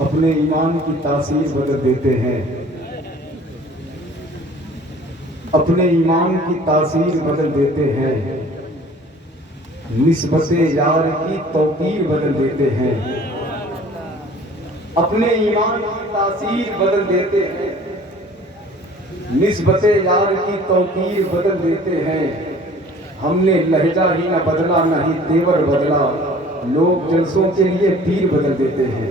اپنے ایمان کی تاثیر بدل دیتے ہیں، اپنے ایمان کی تاثیر بدل دیتے ہیں، نسبت یار کی توقیر بدل دیتے ہیں، اپنے ایمان کی تاثیر بدل دیتے ہیں، نسبت یار کی توقیر بدل دیتے ہیں۔ ہم نے لہجہ ہی نہ بدلا نہ ہی تیور بدلا، لوگ جلسوں کے لیے پیر بدل دیتے ہیں،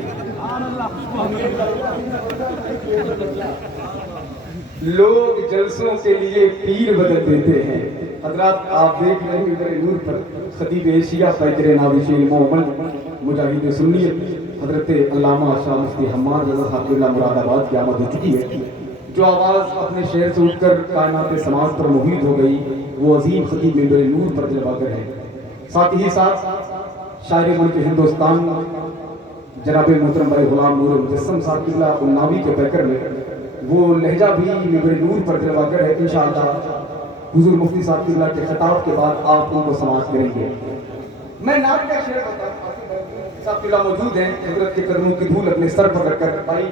لوگ جلسوں کے لیے پیر بدل دیتے ہیں۔ حضرات آپ دیکھ رہے ہیں میرے نور پر خطیب ایشیا فیض ناوش محمد مجاہد سنیت حضرت علامہ شاہ مفتی حماد رضا صاحب اللہ مراد آباد کی آمد ہو چکی ہے، جو آواز اپنے شعر سے اٹھ کر کائنات سماج پر محیط ہو گئی، وہ عظیم خطیب میرے نور پر جلوہ گر ہے۔ ساتھ ہی ساتھ شاعر ملک ہندوستان جناب محترم بھائی غلام نور مجسم صاحب کی اللہ الناوی کے پیکر میں وہ لہجہ بھی میرے نور پر جلوہ گر ہے۔ انشاءاللہ حضور مفتی صاحب کی اللہ کے خطاب کے بعد آپ ان کو سماعت کریں گے۔ میں نام کا شعر بتاؤں، صاحب کی اللہ موجود ہیں، حضرت کے قدموں کی دھول اپنے سر پر رکھ کر بھائی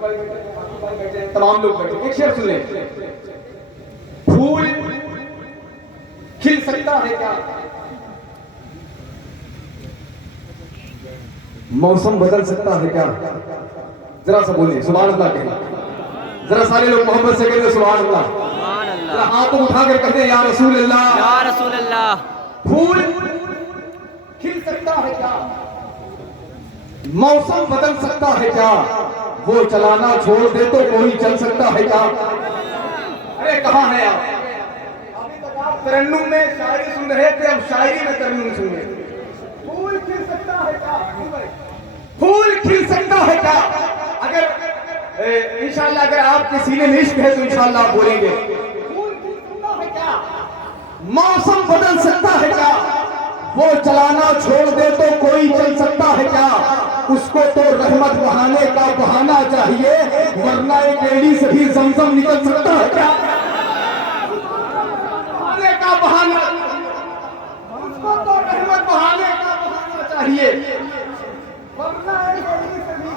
بیٹھے ہیں، تمام لوگ بیٹھے ہیں، ایک شعر سن لیں۔ پھول کھل سکتا ہے کیا، موسم بدل سکتا ہے کیا، ذرا سا بولیں سبحان اللہ کہیں، ذرا سارے لوگ محبت سے کہتے ہیں سبحان اللہ، ذرا ہاتھ اٹھا کر کہتے ہیں یا رسول اللہ، یا رسول اللہ۔ پھول کھل سکتا ہے کیا، موسم بدل سکتا ہے کیا، وہ چلانا چھوڑ دے تو کوئی چل سکتا ہے کیا۔ ارے کہاں ہے آپ، ابھی تک آپ ترنم میں شاعری سن رہے تھے، اب شاعری میں ترنم سن رہے تھے۔ پھول کھل سکتا ہے کیا، پھول کھل سکتا ہے کیا، اگر انشاءاللہ اگر آپ کے سینے میں عشق ہے تو انشاءاللہ آپ بولیں گے پھول کھل سکتا ہے کیا، موسم بدل سکتا ہے کیا، وہ چلانا چھوڑ دے تو کوئی چل سکتا ہے کیا، اس کو تو رحمت بہانے کا بہانہ چاہیے، ورنہ ایک ایڑی سے بھی زمزم نکل سکتا ہے کیا، بہانے کا بہانہ، اس کو تو رحمت بہانے کا بہانہ چاہیے، ورنہ ایک ایڑی سے بھی۔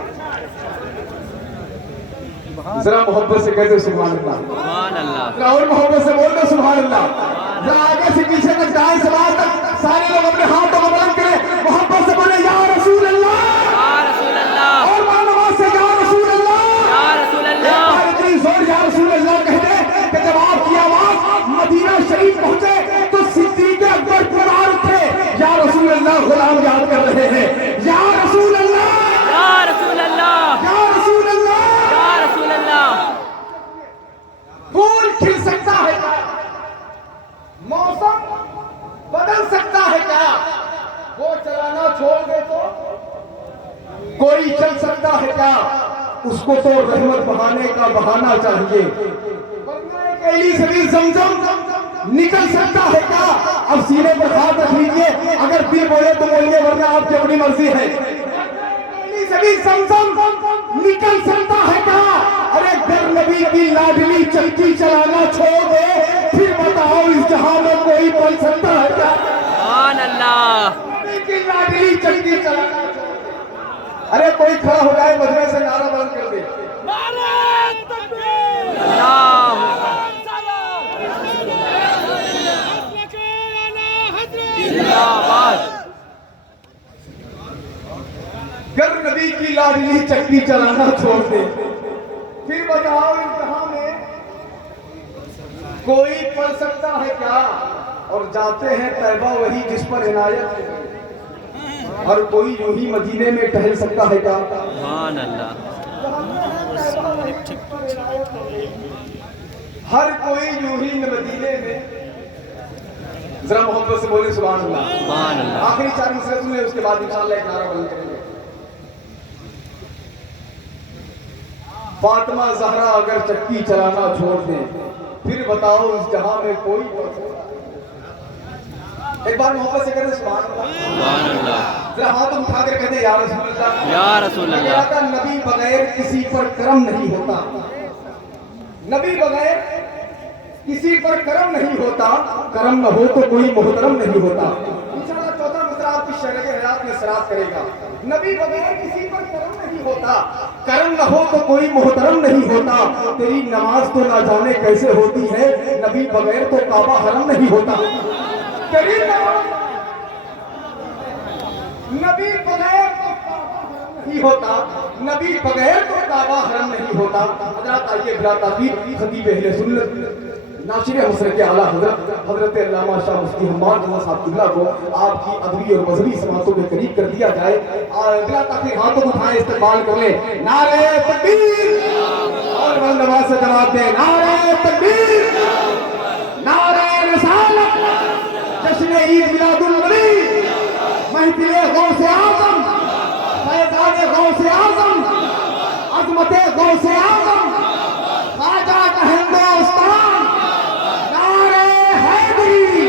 ذرا محبت سے کہتے سبحان اللہ، سبحان اللہ، ذرا اور محبت سے بولتے سبحان اللہ، ذرا آگے سے پیچھے تک دائیں سے بائیں تک سارے لوگ اپنے ہاتھوں کو بلند کریں، محبت سے بولیں یا رسول اللہ، یا رسول اللہ، اور مانواز سے یا رسول اللہ، یا رسول اللہ۔ ایک بار زور یا رسول اللہ کہتے کہ جب آپ کی آواز مدینہ شریف پہنچے تو صدیق اکبر پکار اٹھے، یا رسول اللہ غلام یاد کر رہے ہیں، یا رسول اللہ، یا رسول اللہ، یا رسول اللہ۔ یا رسول اللہ۔ پھول کھل سکتا ہے کیا، موسم بدل سکتا ہے کیا، وہ چلانا چھوڑ دے تو کوئی چل سکتا ہے کیا، اس کو تو رحمت بہانے کا بہانہ چاہیے، ورنہ ایک ایلی سے بھی زمزم نکل سکتا ہے کیا۔ اب سینے پر ہاتھ رکھ لیجئے، اگر دل بولے تو بولیے ورنہ آپ کی اپنی مرضی ہے، ایلی سے بھی زمزم نکل سکتا ہے کیا۔ ارے گر نبی کی لاڈلی چلکی چلانا چھوڑ دے، پھر بتاؤ اس جہاں میں کوئی پل سکتا ہے کیا۔ سبحان اللہ۔ نبی کی لاڈلی چلکی چلانا چھوڑ دے، ارے کوئی کھڑا ہو جائے مجمع سے نعرہ بلند کر دے، اللہ زندہ باد۔ گر نبی کی لاڈلی چکی چلانا چھوڑ دے، پھر بتاؤ اس جہاں میں کوئی پڑھ سکتا ہے کیا۔ اور جاتے ہیں طیبہ وہی جس پر عنایت ہے، اور کوئی یوں ہی مدینے میں ٹہل سکتا ہے کیا۔ سبحان اللہ۔ ہر کوئی یوں ہی مدینے میں، ذرا محبت سے بولے سبحان اللہ۔ سبحان اللہ۔ آخری 4 مصرع سنیں، اس کے بعد انشاءاللہ ایک نعرہ بلند کریں گے۔ فاطمہ زہرا اگر چکی چلانا چھوڑ دیں، پھر بتاؤ اس جہاں میں کوئی پڑھ سکتا ہے۔ ایک بار محبت سے کہتے سبحان اللہ، سبحان اللہ، ذرا ہاتھ اٹھا کر کہتے یا رسول اللہ۔ یا رسول اللہ۔ اللہ کا نبی بغیر کسی پر کرم نہیں ہوتا، نبی بغیر کسی پر کرم نہیں ہوتا، کرم نہ ہو تو کوئی محترم نہیں ہوتا۔ انشاءاللہ چوتھا مصرع آپ کی شرح حیات میں سرات کرے گا۔ نبی بغیر کسی پر کرم نہیں ہوتا، کرم نہ ہو تو کوئی محترم نہیں ہوتا، تیری نماز تو نہ جانے کیسے ہوتی ہے، نبی بغیر تو کعبہ حرم نہیں ہوتا، تیری نماز نبی بغیر تو کعبہ حرم نہیں ہوتا، نبی بغیر تو کعبہ حرم نہیں ہوتا۔ حضرات آئیے بلا تاخیر خطیب اہل سنت ناشر مسلک اعلیٰ حضرت علامہ شاہ مفتی حماد رضا صاحب قبلہ کو آپ کی ادبی اور مذہبی سماعتوں کے قریب کر دیا جائے۔ بلا تاخیر ہاتھوں اٹھائیں، استقبال کر لیں۔ نعرہ تکبیر، اور بلند آواز سے جواب دیں، نعرہ تکبیر، نعرہ رسالت، جشن عید میلاد النبی، محفل غوث اعظم، فیضان غوث اعظم، عظمت غوث اعظم، خواجہ کا ہندوستان، نعرہ حیدری۔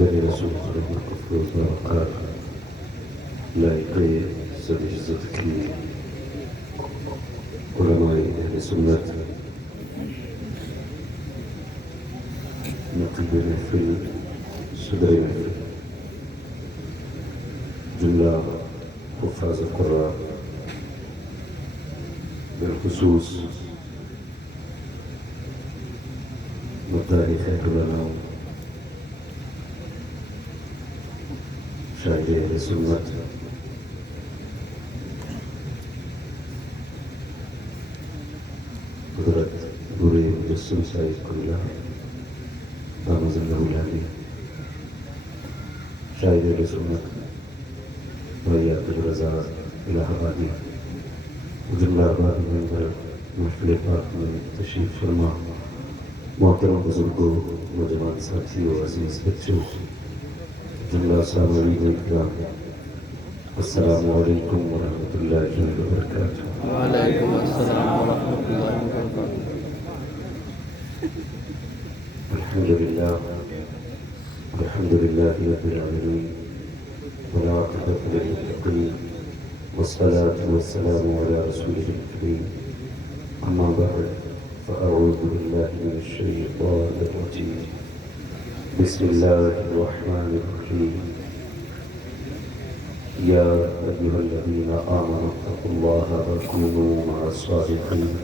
در رسول خرم الكفر والبرقاء لائقه صد عزت کی علماء اہل سنت نقیب محفل صدر محفل جملہ حفاظ قرآن بالخصوص مدعی خیر الانام شاہد اہل سنت حضرت برے مجسم صاحب قبلہ دامت اللہ العالی شاہد اہل سنت بھائی عبدالرضا الہ آبادی جملہ آباد ممبر محفل پاک میں تشریف فرما محترم بزرگوں و جماعت ساتھی و عزیز بچوں جملہ سامعین کرام السلام علیکم ورحمۃ اللہ وبرکاتہ۔ وعلیکم السلام ورحمۃ اللہ وبرکاتہ۔ الحمد للہ رب العالمین والعاقبۃ للمتقین والصلاة والسلام علی رسولہ الکریم اما بعد فاعوذ باللہ من الشیطان الرجیم بسم اللہ الرحمن الرحیم يا أيها الذين آمنوا اتقوا الله وكونوا مع الصادقين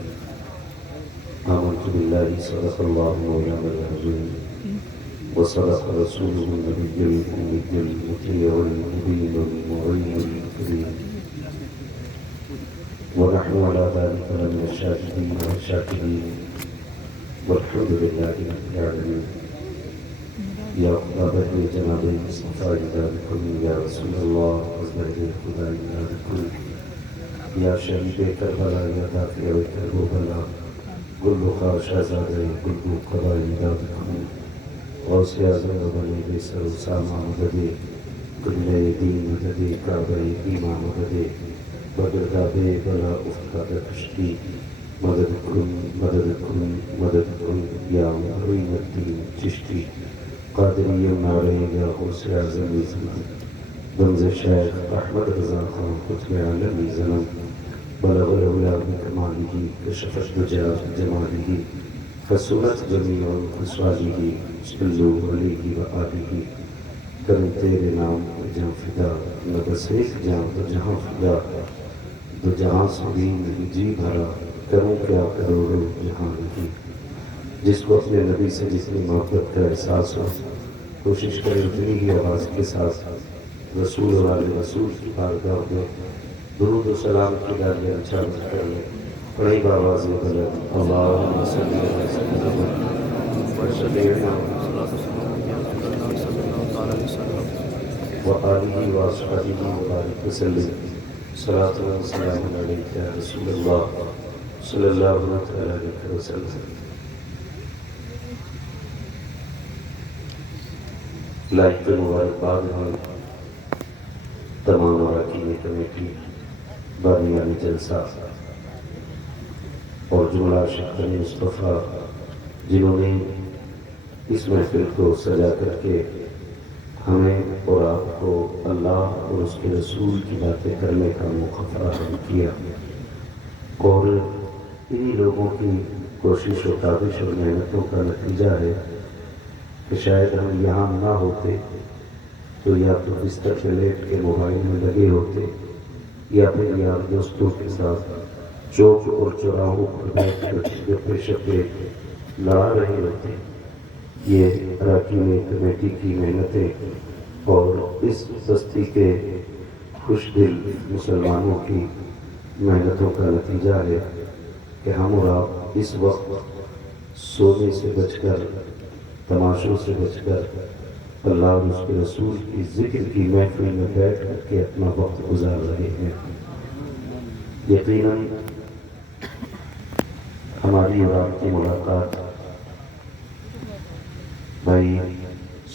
آمنت بالله صدق الله مولانا العظيم وصدق رسوله النبي الأمي المطيع المبين المعين الكريم ونحن على ذلك من الشاهدين والشاكرين والحمد لله رب العالمين يا خدا جناب مصطفى جداركم يا رسول الله أزبر خدا جداركم يا شهيد كربلاء يا دافع كربلاء كل شهزاد كل قضاء جداركم غوث اعظم بني بيسر اسامہ مددي كل دين مددي كعبه إمام مددي بدردابه بلا أفقاد كشتي مددكم مددكم مددكم يا معين الدين چشتی قادری نارے یا غوث اعظم زمان دمز شیخ احمد رضا خان قطب عالمی زنم بلغ العلا بکمالہ کشفت دجا جمالہ فسولت جمیع خصالہ صلو علیہ وآلہ کرم تیرے نام جہاں فدا نہ بس ایک جہاں دو جہاں فدا دو جہاں سبین جی بھرا کروں کیا کروڑوں جہاں نہیں جس کو اپنے نبی سے جتنی محبت کا احساس ہو کوشش کرے اتنی ہی آواز کے ساتھ رسول والے رسول کی بارگاہ میں درود و سلام کی گالیاں چالت کر لیں پڑھیں باواز بلند اللہم صلی اللہ علیہ وسلم وآلہ وآصحابہ وبارک وسلم صلاۃ و سلام علیک یا رسول اللہ صلی اللہ علیہ وسلم لائق مبارکباد ہیں تمام اراکین کمیٹی بانیان جلسہ اور جملہ شیخان مصطفیٰ جنہوں نے اس محفل کو سجا کر کے ہمیں اور آپ کو اللہ اور اس کے رسول کی باتیں کرنے کا موقع فراہم کیا اور انہی لوگوں کی کوشش و کاوش اور محنتوں کا نتیجہ ہے کہ شاید ہم یہاں نہ ہوتے تو یا تو بستر پہ لیٹ کے موبائل میں لگے ہوتے یا پھر یار دوستوں کے ساتھ چوک اور چوراہوں پر بیٹھ کر گپے شپے لڑا رہے ہوتے. یہ اراکین کمیٹی کی محنتیں اور اس بستی کے خوش دل مسلمانوں کی محنتوں کا نتیجہ ہے کہ ہم اور آپ اس وقت سونے سے بچ کر تماشوں سے بچ کر اللہ اور اس کے رسول کی ذکر کی محفل میں بیٹھ کر کے اپنا وقت گزار رہے ہیں. یقیناً ہماری اور آپ کی ملاقات بھائی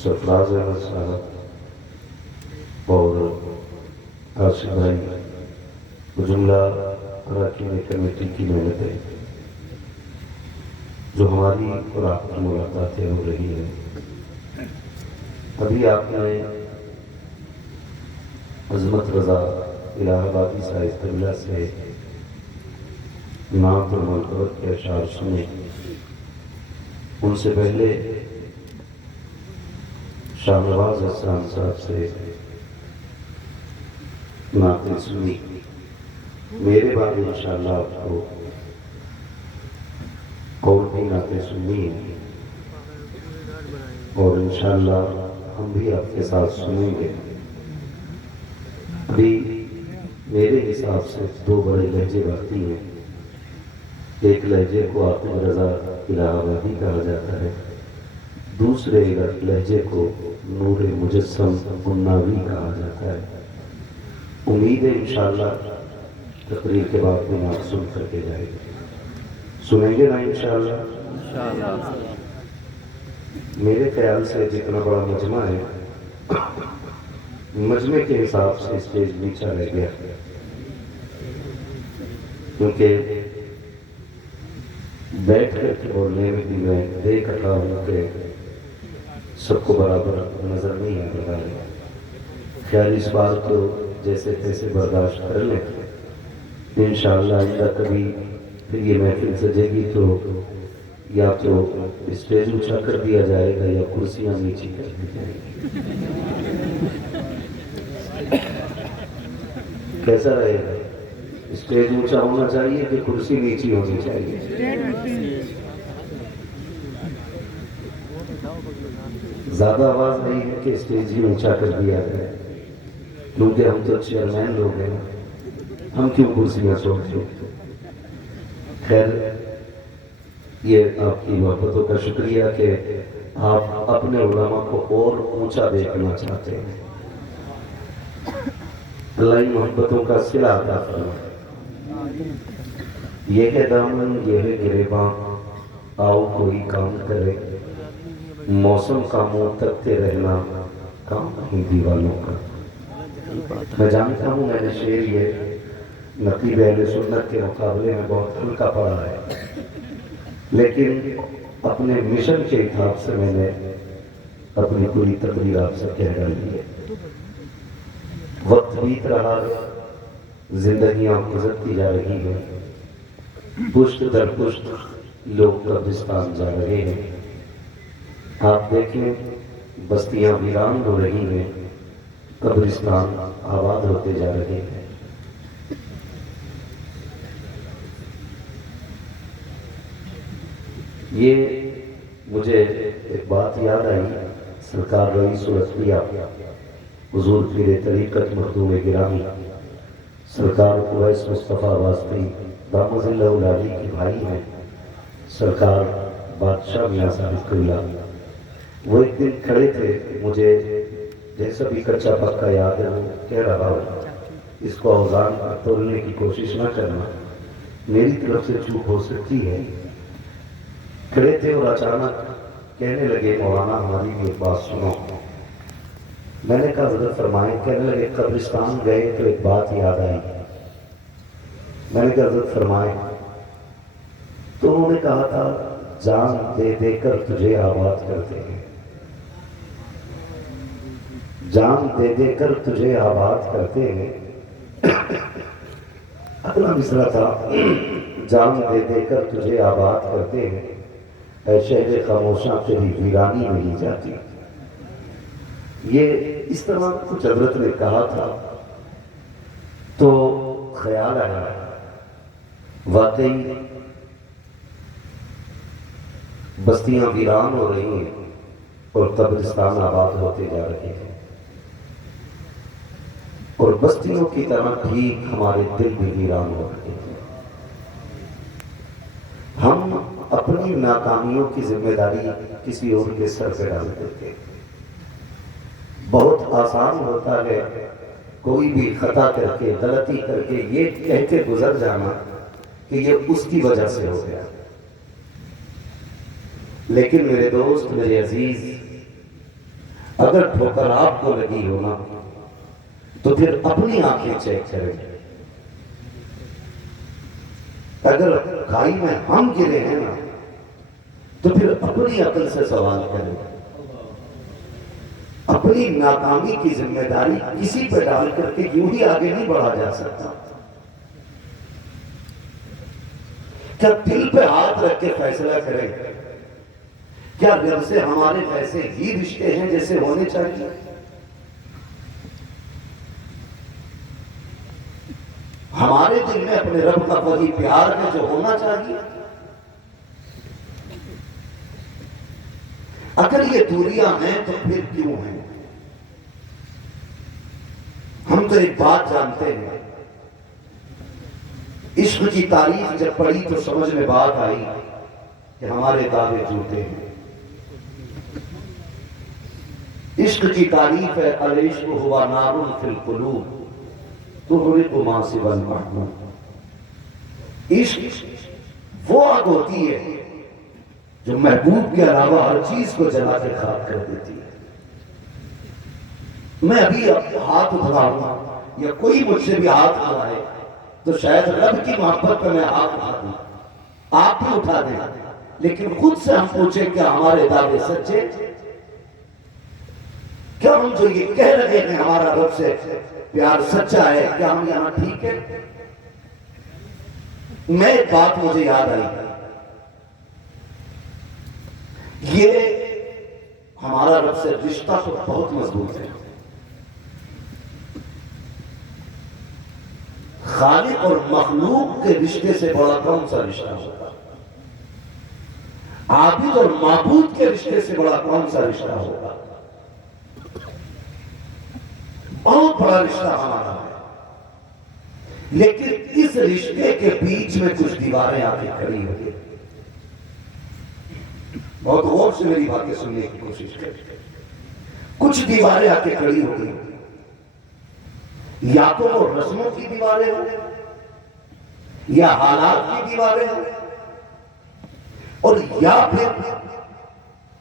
سرفراز احمد صاحب اور آصف بھائی جملہ اراکین کمیٹی کی محنتیں جو ہماری اور آپ کی ملاقاتیں ہو رہی ہیں. ابھی آپ نے عظمت رضا الہ آبادی صاحب قبلہ سے نعت اور منقبت کے اشعار سنے. ان سے پہلے شاہ نواز احسان صاحب سے نعتیں سنی. میرے بعد انشاءاللہ آپ کو اور بھی نعتیں سننی ہیں اور انشاءاللہ ہم بھی آپ کے ساتھ سنیں گے. ابھی میرے حساب سے دو بڑے لہجے باقی ہیں. ایک لہجے کو عاقب رضا الہ آبادی کہا جاتا ہے, دوسرے لہجے کو نور مجسم مناوی کہا جاتا ہے. امید ہے انشاءاللہ تقریر کے بعد میں آپ سن کر کے جائیں گے. سنیں گے نا انشاءاللہ؟ میرے خیال سے جتنا بڑا مجمع ہے مجمع کے حساب سے اسٹیج نیچا رہ گیا, کیونکہ بیٹھ کر کے بولنے میں بھی میں دیکھ رہا ہوں کہ سب کو برابر نظر نہیں آ رہا ہے. خیال اس بات کو جیسے تیسے برداشت کر لیں. انشاءاللہ آئندہ کبھی پھر یہ محفل سجے گی تو یا تو اسٹیج اونچا کر دیا جائے گا یا کرسیاں نیچی کر دی جائیں گی. کیسا رہے گا؟ اسٹیج اونچا ہونا چاہیے کہ کرسی نیچی ہونی چاہیے؟ زیادہ آواز نہیں ہے کہ اسٹیج ہی اونچا کر دیا جائے، کیونکہ ہم تو چیئرمین لوگ ہیں، ہم کیوں کرسیاں چھوڑتے ہیں؟ خیر، یہ آپ کی محبتوں کا شکریہ کہ آپ اپنے علماء کو اور اونچا دیکھنا چاہتے ہیں۔ اللہ ان محبتوں کا صلہ عطا فرمائے۔ یہ ہے دامن، یہ ہے گریباں، آؤ کوئی کام کرے، موسم کا منہ تکتے رہنا کام نہیں دیوانوں کا۔ میں جانتا ہوں میں نے شعر یہ نقیب اہل سنت کے مقابلے میں بہت ہلکا پڑا ہے، لیکن اپنے مشن کے حساب سے میں نے اپنی پوری تقریر آپ سے کہہ ڈالی ہے۔ وقت بیت رہا، زندگیاں گزرتی جا رہی ہیں، پشت در پشت لوگ قبرستان جا رہے ہیں۔ آپ دیکھیں بستیاں ویران ہو رہی ہیں، قبرستان آباد ہوتے جا رہے ہیں۔ یہ مجھے ایک بات یاد آئی، سرکار رئیس الانبیاء حضور پیر طریقت مخدوم گرامی سرکار اویس مصطفیٰ واسطی دامت اللہ العالی کے بھائی ہیں، سرکار بادشاہ میاں صاحب قبلہ، وہ ایک دن کھڑے تھے، مجھے جیسا بھی کچا پکا یاد ہے، وہ کہہ رہا ہوں اس کو اوزان پر تولنے کی کوشش نہ کرنا، میری طرف سے چوک ہو سکتی ہے۔ کھڑے تھے اور اچانک کہنے لگے مولانا ہماری بھی ایک بات سنو۔ میں نے کہا حضرت فرمائیں۔ کہنے لگے قبرستان گئے تو ایک بات یاد آئی۔ میں نے کہا حضرت فرمائیں۔ تو انہوں نے کہا تھا جان دے دے کر تجھے آباد کرتے ہیں، جان دے دے کر تجھے آباد کرتے ہیں۔ اگلا مصرع تھا جان دے دے کر تجھے آباد کرتے ہیں، اے شہر خاموشاں تیری ویرانی نہیں جاتی۔ یہ اس طرح کچھ حضرت نے کہا تھا تو خیال آیا واقعی بستیاں ویران ہو رہی ہیں اور قبرستان آباد ہوتے جا رہے ہیں، اور بستیوں کی طرح ٹھیک ہمارے دل بھی ویران ہو رہے ہیں۔ ہم اپنی ناکامیوں کی ذمہ داری کسی اور کے سر پہ ڈال دیتے ہیں۔ بہت آسان ہوتا ہے کوئی بھی خطا کر کے غلطی کر کے یہ کہہ کے گزر جانا کہ یہ اس کی وجہ سے ہو گیا، لیکن میرے دوست، میرے عزیز، اگر ٹھوکر آپ کو لگی ہونا تو پھر اپنی آنکھیں چیک کریں۔ اگر کھائی میں ہم گرے ہیں نا تو پھر اپنی عقل سے سوال کریں۔ اپنی ناکامی کی ذمہ داری کسی پہ ڈال کر کے یوں ہی آگے نہیں بڑھا جا سکتا۔ کیا دل پہ ہاتھ رکھ کے فیصلہ کریں؟ کیا رب سے ہمارے ایسے ہی رشتے ہیں جیسے ہونے چاہیے؟ ہمارے دل میں اپنے رب کا وہی پیار ہے جو ہونا چاہیے؟ اگر یہ دوریاں ہیں تو پھر کیوں ہیں؟ ہم تو ایک بات جانتے ہیں، عشق کی تاریخ جب پڑھی تو سمجھ میں بات آئی کہ ہمارے دعوے جھوٹے ہیں۔ عشق کی تعریف ہے العشق ہوا نار فی القلوب تحرق ما سوى المحبوب۔ عشق وہ آگ ہوتی ہے جو محبوب کے علاوہ ہر چیز کو جلا کے خاک کر دیتی ہے۔ میں ابھی ہاتھ اٹھاؤں یا کوئی مجھ سے بھی ہاتھ اٹھائے تو شاید رب کی محبت پہ میں ہاتھ اٹھا دوں، آپ بھی اٹھا دیں، لیکن خود سے ہم پوچھیں کیا ہمارے دعوے سچے؟ کیا ہم جو یہ کہہ رہے ہیں ہمارا رب سے پیار سچا ہے؟ کیا ہم یہاں ٹھیک ہے؟ میں ایک بات مجھے یاد آئی، یہ ہمارا رب سے رشتہ تو بہت مضبوط ہے، خالق اور مخلوق کے رشتے سے بڑا کون سا رشتہ ہوگا؟ عابد اور معبود کے رشتے سے بڑا کون سا رشتہ ہوگا؟ بہت بڑا رشتہ ہمارا ہے، لیکن اس رشتے کے بیچ میں کچھ دیواریں آ کے کھڑی ہوئی۔ بہت غور سے میری باتیں سننے کی کوشش کریں۔ کچھ دیواریں آ کے کھڑی ہو گئی، یا تو وہ رسموں کی دیواریں ہوں یا حالات کی دیواریں ہوں، اور یا پھر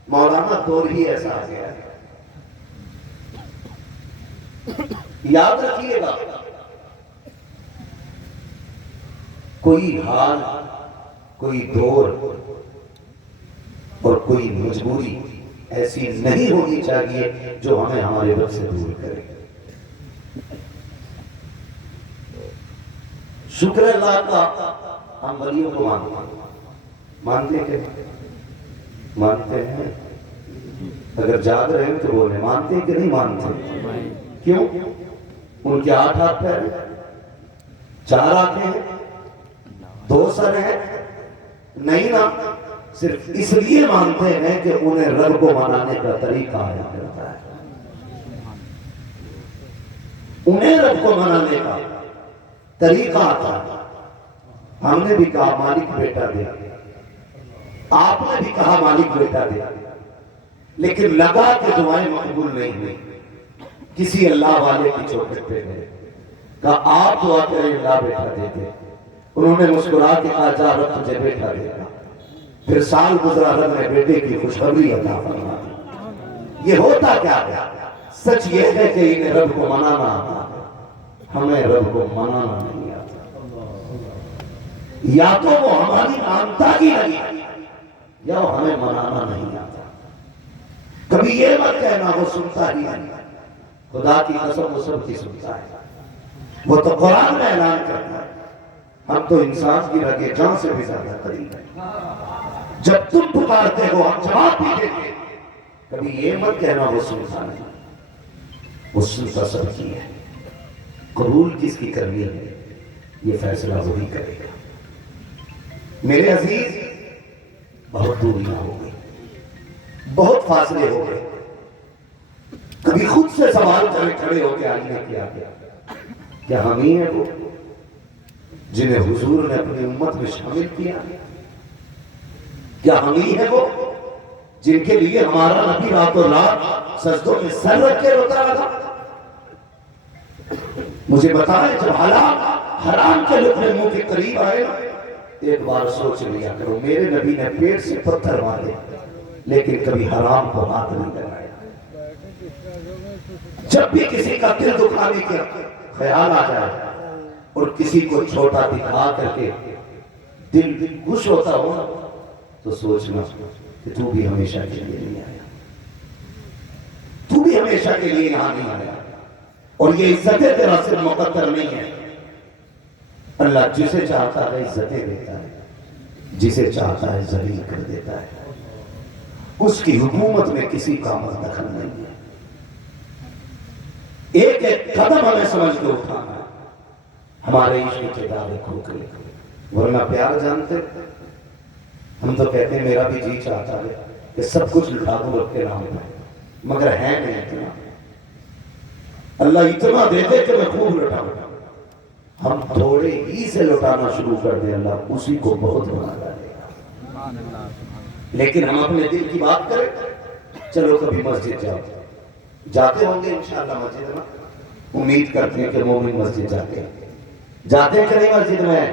مولانا دور ہی ایسا آ گیا ہے۔ یاد رکھیے گا، کوئی حال، کوئی دور اور کوئی مجبوری ایسی نہیں ہونی چاہیے جو ہمیں ہمارے رب سے دور کرے۔ شکر اللہ کا، ہم ولیوں کو مانتے ہیں، مانتے ہیں؟ اگر جاگ رہے ہیں تو بولے مانتے ہیں کہ نہیں مانتے؟ کیوں؟ ان کے 8 ہاتھ پیر ہیں، 4 آنکھیں ہیں، 2 سر ہیں؟ نہیں نا، صرف اس لیے مانتے ہیں کہ انہیں رب کو منانے کا طریقہ آیا کرتا ہے، انہیں رب کو منانے کا طریقہ آتا ہے۔ ہم نے بھی کہا مالک بیٹا دے، آپ نے بھی کہا مالک بیٹا دے، لیکن لگا کہ دعائیں مقبول نہیں ہوئی۔ کسی اللہ والے کی چوکھٹ پہ گئے، کہا آپ دعا کریں اللہ بیٹا دے دے۔ انہوں نے مسکرا کے کہا جا رب تجھے بیٹا دے گا۔ پھر سال گزرا، رب نے بیٹے کی خوشخبری عطا فرما دی۔ یہ ہوتا کیا ہے؟ سچ یہ ہے کہ انہیں رب کو منانا آتا ہے، ہمیں رب کو منانا نہیں آتا۔ یا تو وہ ہماری مانتا ہی نہیں یا وہ ہمیں منانا نہیں آتا۔ کبھی یہ مت کہنا وہ سنتا ہی نہیں، خدا کی قسم وہ سب کی سنتا ہے۔ وہ تو قرآن میں اعلان کرتا ہے ہم تو انسان کی رگے جان سے بھی زیادہ قریب ہیں، جب تم پکارتے ہو ہم جواب بھی دیتے۔ کبھی یہ مت کہنا وہ سنتا نہیں، وہ سنتا سب کی ہے۔ قبول کس کی کرنی ہے یہ فیصلہ وہی کرے گا۔ میرے عزیز، بہت دوریاں ہو گئی، بہت فاصلے ہو گئے۔ کبھی خود سے سوال کرے کھڑے ہو کے آئینے کیا کیا ہم ہی ہیں وہ جنہیں حضور نے اپنی امت میں شامل کیا؟ کیا ہم ہی ہیں وہ جن کے لیے ہمارا نبی رات و رات سجدوں میں سر رکھ کے روتا رہا؟ مجھے بتائیں، جب حرام کے لقمے منہ کے قریب آئے، ایک بار سوچ لیا کرو، میرے نبی نے پیٹ سے پتھر مارے لیکن کبھی حرام کو ہاتھ نہیں لگایا۔ جب بھی کسی کا دل دکھانے کا خیال آ جائے اور کسی کو چھوٹا دکھا کر کے دل خوش ہوتا ہو تو سوچنا کہ تو بھی ہمیشہ کے لیے نہیں آیا، تو بھی ہمیشہ کے لیے یہاں نہیں آیا، اور یہ عزتیں تیرا صرف مقدر نہیں ہے۔ اللہ جسے چاہتا ہے عزتیں دیتا ہے، جسے چاہتا ہے ذلیل کر دیتا ہے۔ اس کی حکومت میں کسی کا دخل نہیں ہے۔ ایک ایک قدم ہمیں سمجھ کے اٹھانا ہے، ہمارے عشق کے دعوے کھوکھلے، ورنہ پیار جانتے ہم تو کہتے ہیں میرا بھی جی چاہتا ہے کہ سب کچھ لٹا دوں رب کے نام پہ، مگر ہے نہیں اتنا۔ اللہ اتنا دیتے کہ میں خوب لٹاؤں، ہم تھوڑے ہی سے لٹانا شروع کر دیں، اللہ اسی کو بہت بنا ڈالے گا۔ لیکن ہم اپنے دل کی بات کریں، چلو کبھی مسجد جاؤ، جاتے ہوں گے انشاءاللہ مسجد میں، امید کرتے ہیں کہ مومن مسجد جاتے ہیں کہ نہیں مسجد میں؟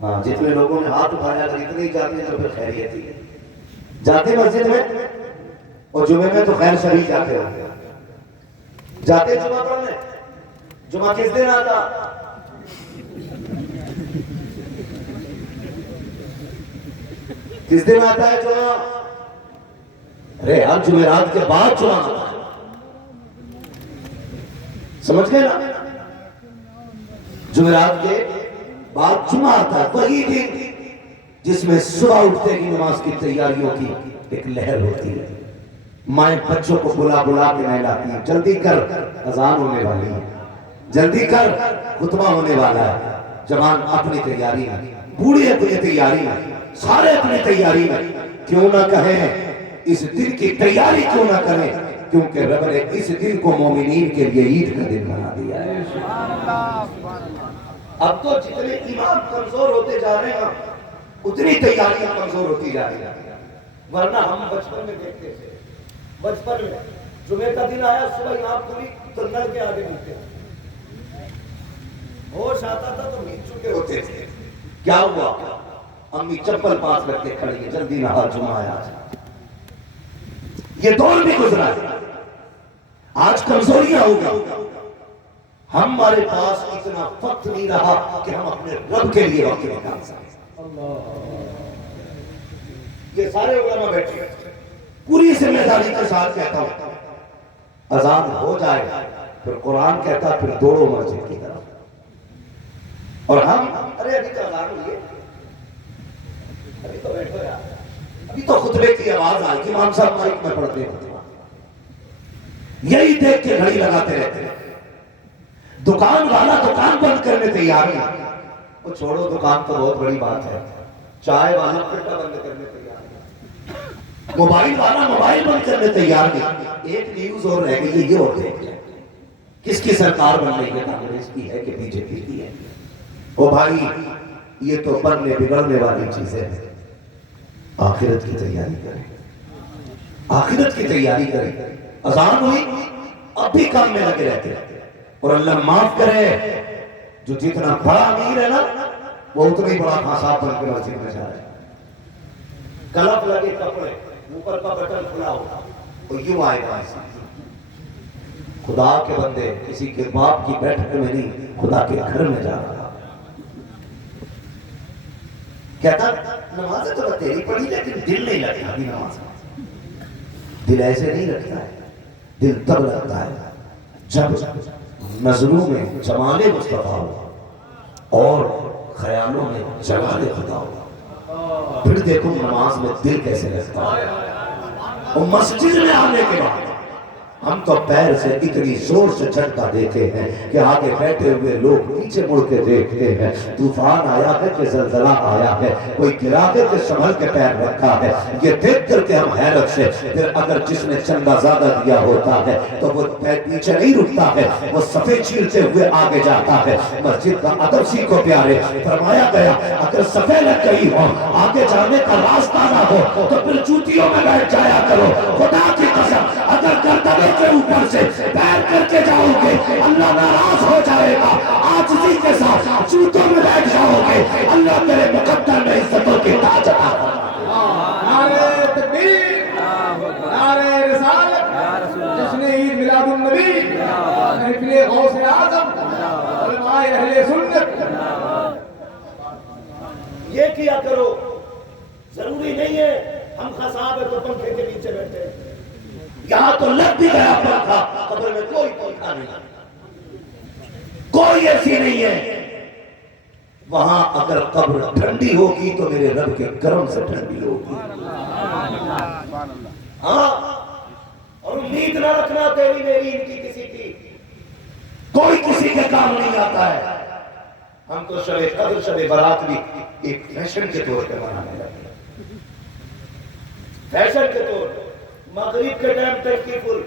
ہاں، جتنے لوگوں نے ہاتھ اٹھایا اگر اتنے ہی جاتے ہیں تو پھر خیریت ہی ہے۔ جاتے مسجد میں، اور جمعے میں تو خیر شریف جاتے ہوں، جاتے جمعہ پڑھنے؟ جمعہ کس دن آتا؟ کس دن آتا ہے جمعہ؟ ارے یار جمعرات کے بعد جمعہ آتا ہے، سمجھ گئے نا؟ جمعرات کے بعد جمعہ آتا ہے، وہی دن جس میں صبح اٹھتے ہی نماز کی تیاریوں کی ایک لہر ہوتی ہے، مائیں بچوں کو بلا بلا کے نہلاتی ہیں، جلدی کر اذان ہونے والی ہے، جلدی کر خطبہ ہونے والا ہے، جوان اپنی تیاری میں، بوڑھے اپنی تیاری میں، سارے اپنی تیاری میں، کیوں نہ کہیں اس دن کی تیاری کیوں نہ کریں، کیونکہ رب نے اس دن کو مومنین کے لیے عید کا دن بنا دیا ہے۔ اب تو جتنے ایمان کمزور ہوتے جا رہے ہیں اتنی تیاریاں کمزور ہوتی جا رہی ہیں، ورنہ ہم بچپن میں دیکھتے تھے، بچپن میں جمعہ کا دن آیا صبح یہاں پوری تو نل کے آگے ملتے ہیں، ہوش آتا تھا تو نیچ چکے ہوتے تھے، کیا ہوا؟ امی چپل پاس رکھ کے کھڑی ہے، جلدی نہا، جمعہ آیا۔ یہ دور بھی گزرا ہے، آج کمزوریاں ہو گئی، ہمارے پاس اتنا وقت نہیں رہا کہ ہم اپنے رب کے لیے وقت نکال سکیں۔ یہ سارے علماء بیٹھے پوری ذمہ داری کے ساتھ کہتا ہوں، اذان ہو جائے پھر قرآن کہتا پھر دوڑو مسجد کی طرف، اور ہم ارے ابھی تو اذان ہوئی ہے، ابھی تو بیٹھو یار، ابھی تو خطبے کی آواز آئی کہ امام صاحب مائک میں پڑھتے ہیں، یہی دیکھ کے گھڑی لگاتے رہتے ہیں۔ دکان والا دکان بند کرنے تیار ہے، وہ چھوڑو دکان تو بہت بڑی بات ہے، چائے والا پھٹا بند کرنے تیار ہے، موبائل والا موبائل بند کرنے تیار ہے۔ ایک نیوز اور رہ گئی ہے، یہ اور دیکھ لیں کس کی سرکار بن رہی ہے، کانگریس کی ہے کہ بی جے پی کی ہے؟ او بھائی یہ تو بننے بگڑنے والی چیزیں ہیں، آخرت کی تیاری کریں، آخرت کی تیاری کریں۔ اذان ہوئی اب بھی کام میں لگے رہتے ہیں، اور اللہ معاف کرے جو جتنا بڑا امیر ہے نا وہ اتنا ہی بڑا خاصاب بن کے مسجد میں جا رہا ہے، کلپ لگے کپڑے، اوپر کا بٹن کھلا ہو، وہ یوں آئے گا ایسا۔ خدا کے بندے کسی کے باپ کی بیٹھک میں نہیں، خدا کے گھر میں جا رہا، کہتا نماز تو تیری پڑھی لیکن دل نہیں لگتا ابھی نماز، دل ایسے نہیں لگتا ہے، دل تب لگتا ہے جب نظروں میں جمال مصطفیٰ ہو اور خیالوں میں جلال خدا ہو، پھر دیکھو نماز میں دل کیسے لگتا ہے۔ اور مسجد میں آنے کے بعد ہم تو پیر سے اتنی زور سے جھٹکا دیتے ہیں کہ آگے بیٹھے ہوئے لوگ پیچھے مڑ کے دیکھتے ہیں، طوفان آیا ہے کہ زلزلہ آیا ہے، کوئی گرا کے سنبھل کے پیر رکھا ہے، یہ دیکھ کر کے ہم حیرت سے پھر اگر جس نے چندہ زیادہ دیا ہوتا ہے تو وہ پیچھے نہیں رکتا ہے، وہ صفے چیرتے ہوئے آگے جاتا ہے۔ مسجد کا ادب سیکھو پیارے، فرمایا گیا اگر صفے لگ گئی ہو آگے جانے کا راستہ نہ ہو تو پھر جوتیوں میں بیٹھ جایا کرو، خدا کی قسم اگر گردن کے اوپر سے پیر کر کے جاؤ گے اللہ ناراض ہو جائے گا، عاجزی کے ساتھ جوتوں میں بیٹھ جاؤ گے اللہ تیرے مقدر میں عزتوں کی تاج عطا فرمائے۔ نعرہ تکبیر، نعرہ رسالت، جشن عید میلاد النبی، محفل غوث اعظم، علماء اہل سنت، یہ کیا کرو، ضروری نہیں ہے ہم خصاب ہے تو پنکھے کے نیچے بیٹھے ہیں، یہاں تو لگ بھی گیا پنکھا، قبر میں کوئی پنکھا نہیں، کوئی ایسی نہیں ہے، وہاں اگر قبر ٹھنڈی ہوگی تو میرے رب کے کرم سے ٹھنڈی ہوگی۔ ہاں، اور امید نہ رکھنا تیری میری ان کی کسی کی، کوئی کسی کے کام نہیں آتا ہے۔ ہم تو شب قدر شب برات بھی ایک فیشن کے طور پہ منانے لگے، فیشن کے طور پہ، مغرب کے ٹائم ٹیکسی فل،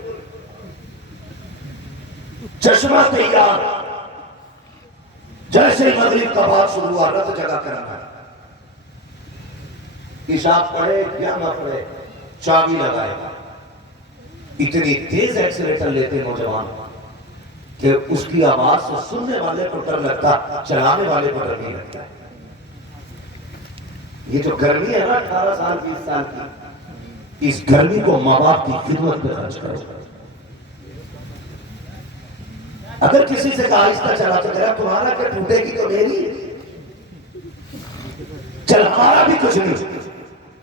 چشمہ تیار، جیسے مغرب کا بات شروع ہوا رت جگہ کرنا، عشاء پڑھے یا نہ پڑھے چابی لگائے گا، اتنی تیز ایکسیلیٹر لیتے نوجوان کہ اس کی آواز سے سننے والے کو ڈر لگتا، چلانے والے کو ڈر نہیں لگتا۔ یہ جو گرمی ہے نا 18 سال 20 سال کی، اس گرمی کو ماں باپ کی خدمت پہ خرچ کرو۔ اگر کسی سے کہا آہستہ چلا تو کہا تمہارا کیا ٹوٹے گی تو میری، چل ہمارا بھی کچھ نہیں،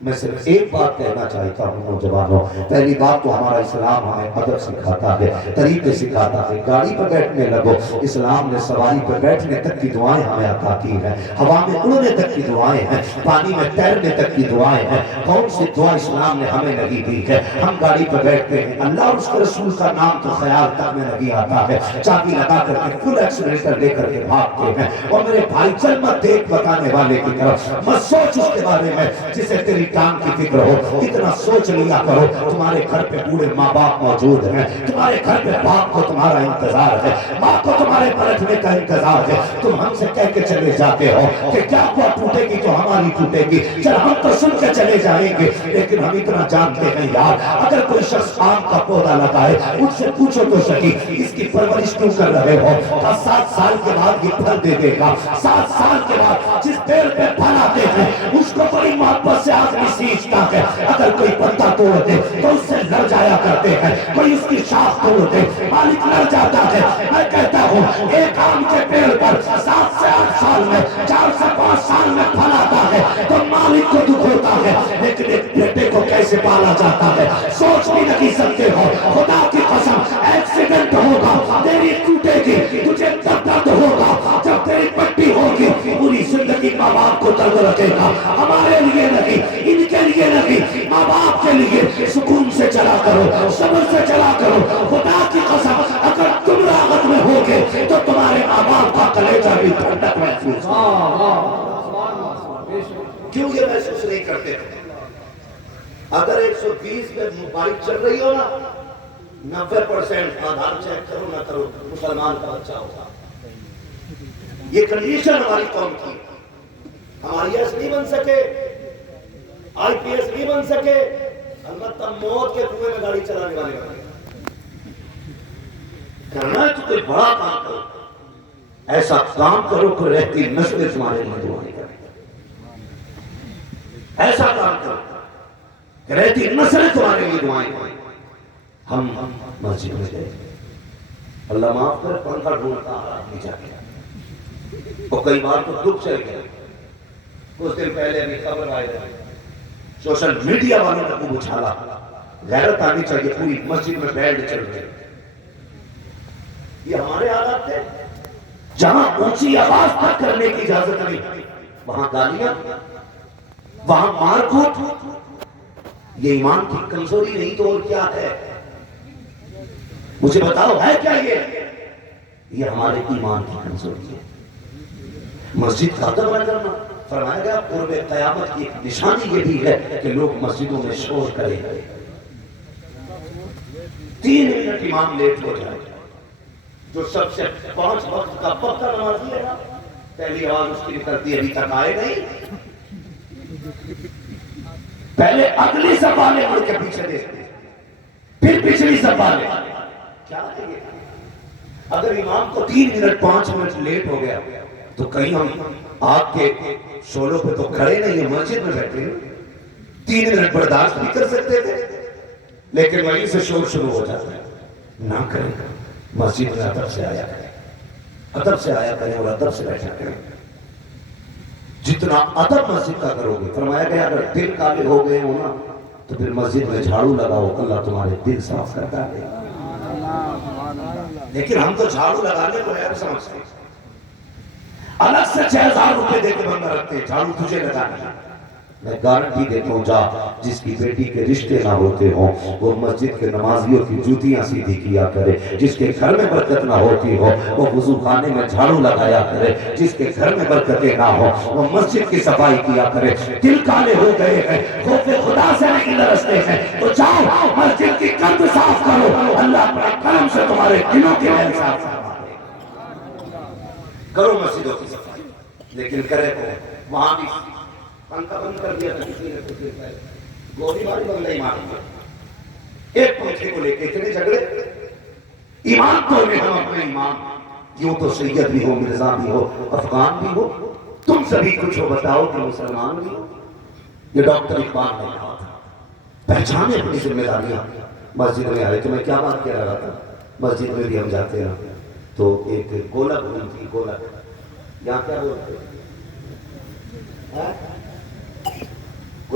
میں صرف ایک بات کہنا چاہتا ہوں نوجوانوں، پہلی بات تو ہمارا اسلام ہمیں ادب سکھاتا ہے، طریقے سکھاتا ہے۔ گاڑی پر بیٹھنے لگو، اسلام نے سواری پر بیٹھنے تک کی دعائیں ہمیں عطا کی ہیں، ہوا میں اڑنے تک کی دعائیں ہیں، پانی میں تیرنے تک کی دعائیں ہیں۔ کون سی دعا اسلام نے ہمیں نہیں دی ہے؟ ہم گاڑی پر بیٹھتے ہیں، اللہ اور اس کے رسول کا نام تو خیال تک میں نہیں آتا ہے، چابی لگا کر کے فل ایکسیلریٹر لے کر کے بھاگتے ہیں۔ اور میرے بھائی چل مت دیکھ بتانے والے کی طرف، مت سوچ اس کے بارے میں جسے تیری ٹانگ کی فکر ہو، اتنا سوچ لیا کرو تمہارے گھر پہ بوڑھے ماں باپ موجود ہیں، تمہارے گھر پہ باپ کو تمہارا انتظار ہے، ماں کو تمہارے پلٹنے کا انتظار ہے۔ تم ہم سے کہہ کے چلے جاتے ہو کہ کیا ہوا ٹوٹے گی تو ہماری ٹوٹے گی، چل ہم تو سن کے چلے جائیں گے، لیکن ہم اتنا جانتے ہیں یار، اگر کوئی شخص آم کا پودا لگائے ان سے پوچھو تو سکی اس کی پرورش کیوں کر رہے ہو؟ 7 سال کے بعد یہ پھل دے دے گا، 7 سال کے بعد جس پیڑ پہ پھل آتے ہیں اس کو بڑی محبت سے آدمی سیچتا ہے۔ اگر کوئی پتا توڑ دے تو اس سے لڑ جایا کرتے ہیں، کوئی اس کی شاخ توڑ دے مالک لڑ جاتا ہے۔ میں کہتا ہوں ایک آم کے پیڑ پر 7 سے 8 سال میں 4 سے 5 سال میں پھل آتا ہے تو مالک کو دکھ ہوتا ہے، لیکن ایک بیٹے کو کیسے پالا جاتا ہے سوچ بھی نہیں سکتے ہو۔ خدا کی قسم ایکسیڈنٹ ہوگا، تیری ٹوٹے گی، تجھے درد ہوگا، جب تیری پٹی ہوگی پوری زندگی ماں باپ کو درد رکھے گا۔ ہمارے لیے نہیں، ان کے لیے نہیں، ماں باپ کے لیے سکون سے چلا کرو، صبر سے چلا کرو۔ خدا کی قسم اگر تم راحت میں ہوگے تو تمہارے ماں باپ کا کلیجہ بھی ٹھنڈک محسوس ہوگا۔ کیوں یہ محسوس نہیں کرتے؟ اگر 120 میں موبائل چل رہی ہو نا، 90% آدھار چیک کرو نہ کرو مسلمان کا بچہ ہوگا۔ یہ کنڈیشن ہماری قوم کی، ہماری ایس نہیں بن سکے، آئی پی ایس نہیں بن سکے، البتہ موت کے کنویں میں گاڑی چلانے والے بنے۔ کرنا ہے تو کوئی بڑا کام کرو، ایسا کام کرو کہ رہتی نسلیں تمہارے لیے دعائیں کریں، ایسا کام کرو کہ رہتی نسلیں تمہارے لیے دعائیں کریں۔ ہم مسجد میں گئے، اللہ معاف کرے پنکھا ڈھونڈتا آدمی جا گیا، اور کئی بار تو دکھ چل گیا۔ کچھ دن پہلے ابھی خبر آئی ہے، سوشل میڈیا والوں نے خوب اچھالا، غیرت آنی چاہیے، پوری مسجد میں بینڈ چل رہے۔ یہ ہمارے حالات تھے جہاں اونچی آواز تک کرنے کی اجازت نہیں، وہاں گالیاں، وہاں مار کوٹ۔ یہ ایمان کی کمزوری نہیں تو اور کیا ہے؟ مجھے بتاؤ ہے کیا یہ ہمارے ایمان کی کمزوری ہے۔ مسجد کا ادب نہ کرنا، فرمایا گیا قرب قیامت کی ایک نشانی یہ بھی ہے کہ لوگ مسجدوں میں شور کریں، 3 منٹ امام لیٹ ہو جائے، جو سب سے 5 وقت کا پکا نمازی ہے، پہلی آواز اس کی نکلتی ہے ابھی تک آئے نہیں، پہلے اگلی زبانیں مڑ کے پیچھے دیکھتے، پھر پچھلی زبانیں، کیا ہے یہ؟ اگر امام کو 3 منٹ 5 منٹ لیٹ ہو گیا تو کہیں ہم آگ کے شولوں پہ تو کھڑے نہیں ہیں، مسجد میں بیٹھے ہیں، 3 منٹ برداشت بھی کر سکتے تھے، لیکن وہیں سے شور شروع ہو جاتا ہے۔ نہ کریں، مسجد میں ادب سے آیا کریں، ادب سے آیا کریں اور ادب سے بیٹھا کریں۔ جتنا ادب مسجد کا کرو گے، فرمایا گیا اگر دل کالے ہو گئے ہو نا تو پھر مسجد میں جھاڑو لگاؤ، اللہ تمہارے دل صاف کرتا ہے۔ لیکن ہم تو جھاڑو لگانے کو عیب سمجھتے ہیں، الگ سے 6000 روپے دے کے بندہ رکھتے ہیں جھاڑو تجھے لگانا۔ میں گارنٹی دیتا ہوں، جا جس کی بیٹی کے رشتے نہ ہوتے ہوں وہ مسجد کے نمازیوں کی جوتیاں سیدھی کیا کرے، جس کے گھر میں برکت نہ ہوتی ہو وہ وضو خانے میں جھاڑو لگایا کرے، جس کے گھر میں برکتیں نہ ہو وہ مسجد کی صفائی کیا کرے۔ دل کالے ہو گئے ہیں، خوف خدا سے نہیں لرزتے ہیں تو جاؤ مسجد کی قلب صاف کرو، اللہ اپنے کرم سے تمہارے دلوں کی محل صاف کرو۔ مسجدوں کی صفائی لیکن کرے کو وہاں بھی پنکھا بند کر دیا تھا کسی نے، کچھ دیر پہلے گولی باری بندہ ہی مار دیا، ایک پنکھے کو لے کے اتنے جھگڑے۔ ایمان تو میں ہم اپنے ایمان، یوں تو سید بھی ہو، مرزا بھی ہو، افغان بھی ہو، تم سبھی کچھ ہو، بتاؤ کہ مسلمان بھی ہو۔ یہ ڈاکٹر اقبال نے کہا تھا، پہچانے اپنی ذمہ داریاں۔ مسجد میں آئے تو میں کیا بات کہہ رہا تھا، مسجد میں بھی ہم جاتے ہیں تو ایک گولک بنتی، گولک یہاں کیا بولتے ہیں،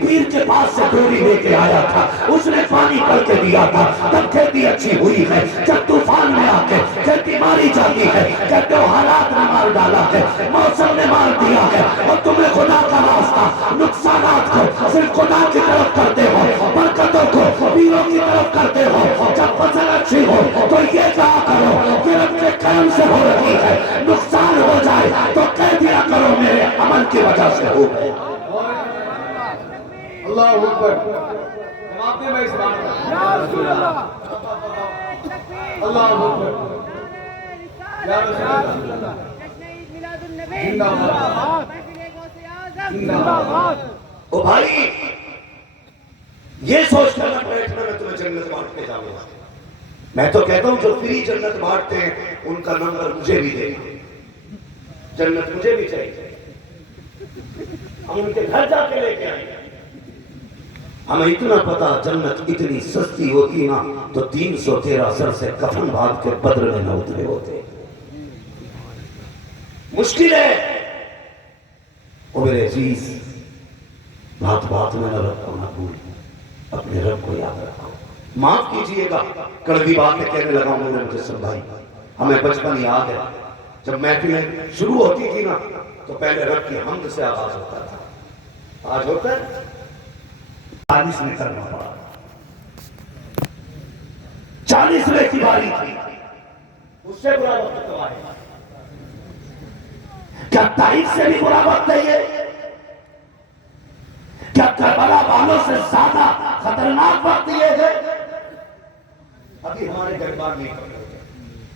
پیر کے پاس سے ڈوری لے کے آیا تھا، اس نے پانی کر کے دیا تھا، تب کھیتی اچھی ہوئی ہے۔ جب طوفان میں آ کے کھیتی ماری جاتی ہے، کہتے ہو حالات نے مار ڈالا ہے، موسم نے مار دیا ہے، اور تمہیں خدا کا راستہ نقصانات کو صرف خدا کی طرف کرتے ہو، برکتوں کو پیروں کی طرف کرتے ہو۔ جب فصل اچھی ہو تو یہ کہا کرو کہ رب کے کرم سے ہو رہی ہے، نقصان ہو جائے تو کہہ دیا کرو میرے عمل کی وجہ سے ہو گئے۔ اللہ اکبر۔ جواب دیں میں اس بات کا۔ اللہ اکبر۔ یا رسول اللہ۔ زندہ باد۔ زندہ باد۔ او بھائی، یہ سوچ کر مت بیٹھنا میں تمہیں جنت بانٹ کے جاؤں گا۔ میں تو کہتا ہوں جو فری جنت بانٹتے ہیں ان کا نمبر مجھے بھی دے، جنت مجھے بھی چاہیے، ہم ان کے گھر جا کے لے کے آئیں گے۔ ہمیں اتنا پتا جنت اتنی سستی ہوتی نا تو 313 سر سے کفن باندھ کے بدر میں نہ اترے ہوتے۔ مشکل ہے او میرے عزیز، بات بات میں نہ رب کو نہ بھول، اپنے رب کو یاد رکھو۔ معاف کیجئے گا کڑوی باتیں کہنے لگا ہوں میرے مجسم بھائی، ہمیں بچپن یاد ہے جب محفلیں شروع ہوتی تھی نا تو پہلے رب کی حمد سے آغاز ہوتا تھا، آج ہوتا ہے 40 میں کرنا پڑا، 40ویں کی باری تھی، اس سے برا وقت تو آئے گا۔ کیا تاریخ سے بھی برا وقت ہے یہ؟ کیا کربلا والوں سے زیادہ خطرناک وقت یہ ہے؟ ابھی ہمارے گھر بار نہیں پکڑے گئے،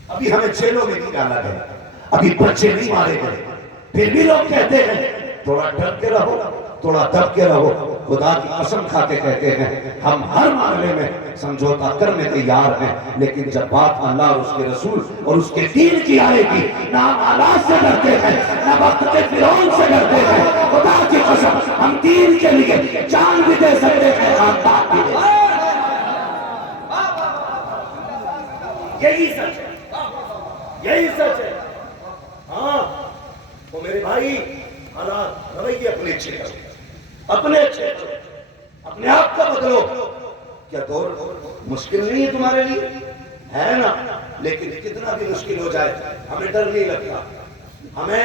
ابھی ہمیں جیلوں میں نہیں ڈالا گیا، ابھی بچے نہیں مارے گئے، پھر بھی لوگ کہتے ہیں تھوڑا ڈر کے رہو، تھوڑا دب کے رہو۔ خدا کی قسم کھا کے کہتے ہیں ہم ہر معاملے میں سمجھوتا کرنے تیار ہیں، لیکن جب بات اللہ اور اس کے رسول اور اس کے دین کی آئے گی نہ ہم آلات سے ڈرتے ہیں نہ وقت کے فرعون سے ڈرتے ہیں۔ خدا کی قسم ہم دین کے لیے جان بھی دے سکتے ہیں، خاندان بھی دے سکتے ہیں۔ یہی سچ ہے، یہی سچ ہے۔ ہاں وہ میرے بھائی حالات رویے اپنے اچھے کرو، اپنے اچھے کرو، اپنے آپ کا بدلو۔ کیا دور مشکل نہیں ہے تمہارے لیے؟ ہے نا، لیکن کتنا بھی مشکل ہو جائے ہمیں ڈر نہیں لگتا، ہمیں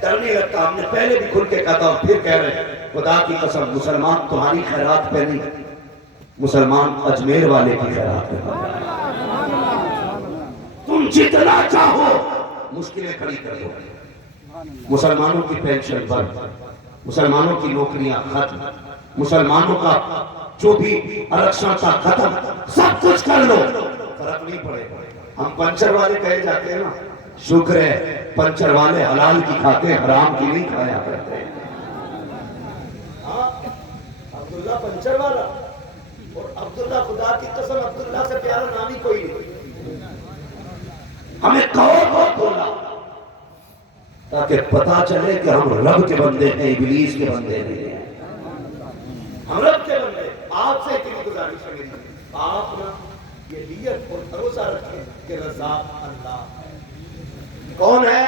ڈر نہیں لگتا۔ ہم نے پہلے بھی کھل کے کہا ہوں، پھر کہہ رہے ہیں خدا کی قسم مسلمان تمہاری خیرات پہ نہیں، مسلمان اجمیر والے کی خیرات پہ۔ تم جتنا چاہو مشکلیں کھڑی کر دو، مسلمانوں کی پینشن بند، مسلمانوں کی نوکریاں ختم، مسلمانوں کا جو بھی الیکشن تھا ختم، سب کچھ کر لو، فرق نہیں پڑے گا۔ ہم پنچر والے کہے جاتے ہیں نا، شکر ہے پنچر والے حلال کی کھاتے حرام کی نہیں کھایا کرتے۔ ہاں عبداللہ پنچر والا، اور عبداللہ خدا کی قسم عبداللہ سے پیارا نام ہی کوئی نہیں۔ ہمیں کہو بہت بولا تاکہ پتا چلے کہ ہم رب کے بندے ہیں، ابلیس کے بندے نہیں ہیں، ہم رب کے بندے۔ آپ سے اتنی گزارش ہے آپ نا یہ نیت اور بھروسہ رکھیں کہ رزاق اللہ ہے۔ کون ہے؟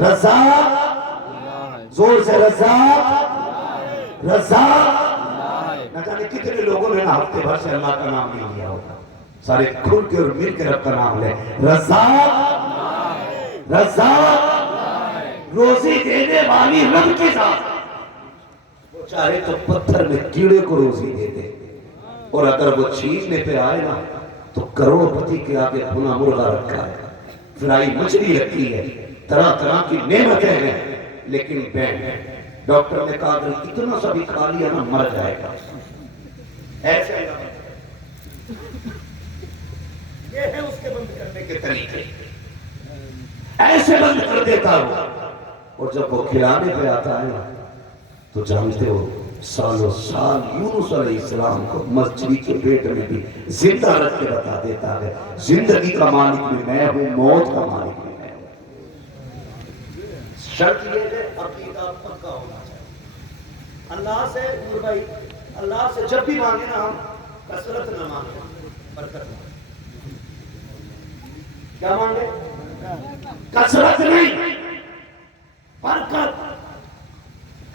رزاق، زور سے رزاق، رزاق۔ نہ جانے کتنے لوگوں نے ہفتے بھر سے اللہ کا نام نہیں لیا ہوگا، سارے کھل کے اور مل کے رب کا نام لے۔ رزاق، رزاق، روزی دینے والی رب کی ذات، وہ چاہے تو پتھر میں کیڑے کو روزی دے دے، اور اگر وہ چھیننے پہ آئے نا تو کروڑ پتی کے آگے بھنا مرغا رکھا ہے، فرائی مچھلی رکھی ہے، طرح طرح کی نعمتیں ہیں، لیکن بین ڈاکٹر نے کہا اگر اتنا سا بھی کھا لیا نا مر جائے گا۔ ایسے یہ ہے اس کے بند کرنے کے طریقے، ایسے بند کر دیتا ہوں، اور جب وہ کھلانے پہ آتا ہے نا تو جانتے ہو سالوں سال یونس علیہ السلام کو مچھلی کے پیٹ میں بھی زندہ رکھ کے بتا دیتا ہے زندگی کا مالک میں ہوں، موت کا مالک میں ہوں۔ شرط یہ ہے عقیدہ پکا ہونا چاہیے اللہ سے۔ نور بھائی اللہ سے جب بھی مانگے نا ہم کثرت نہ مانگے، برکت مانگے۔ کیا مانگے؟ کثرت نہیں، برکت۔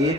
1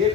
1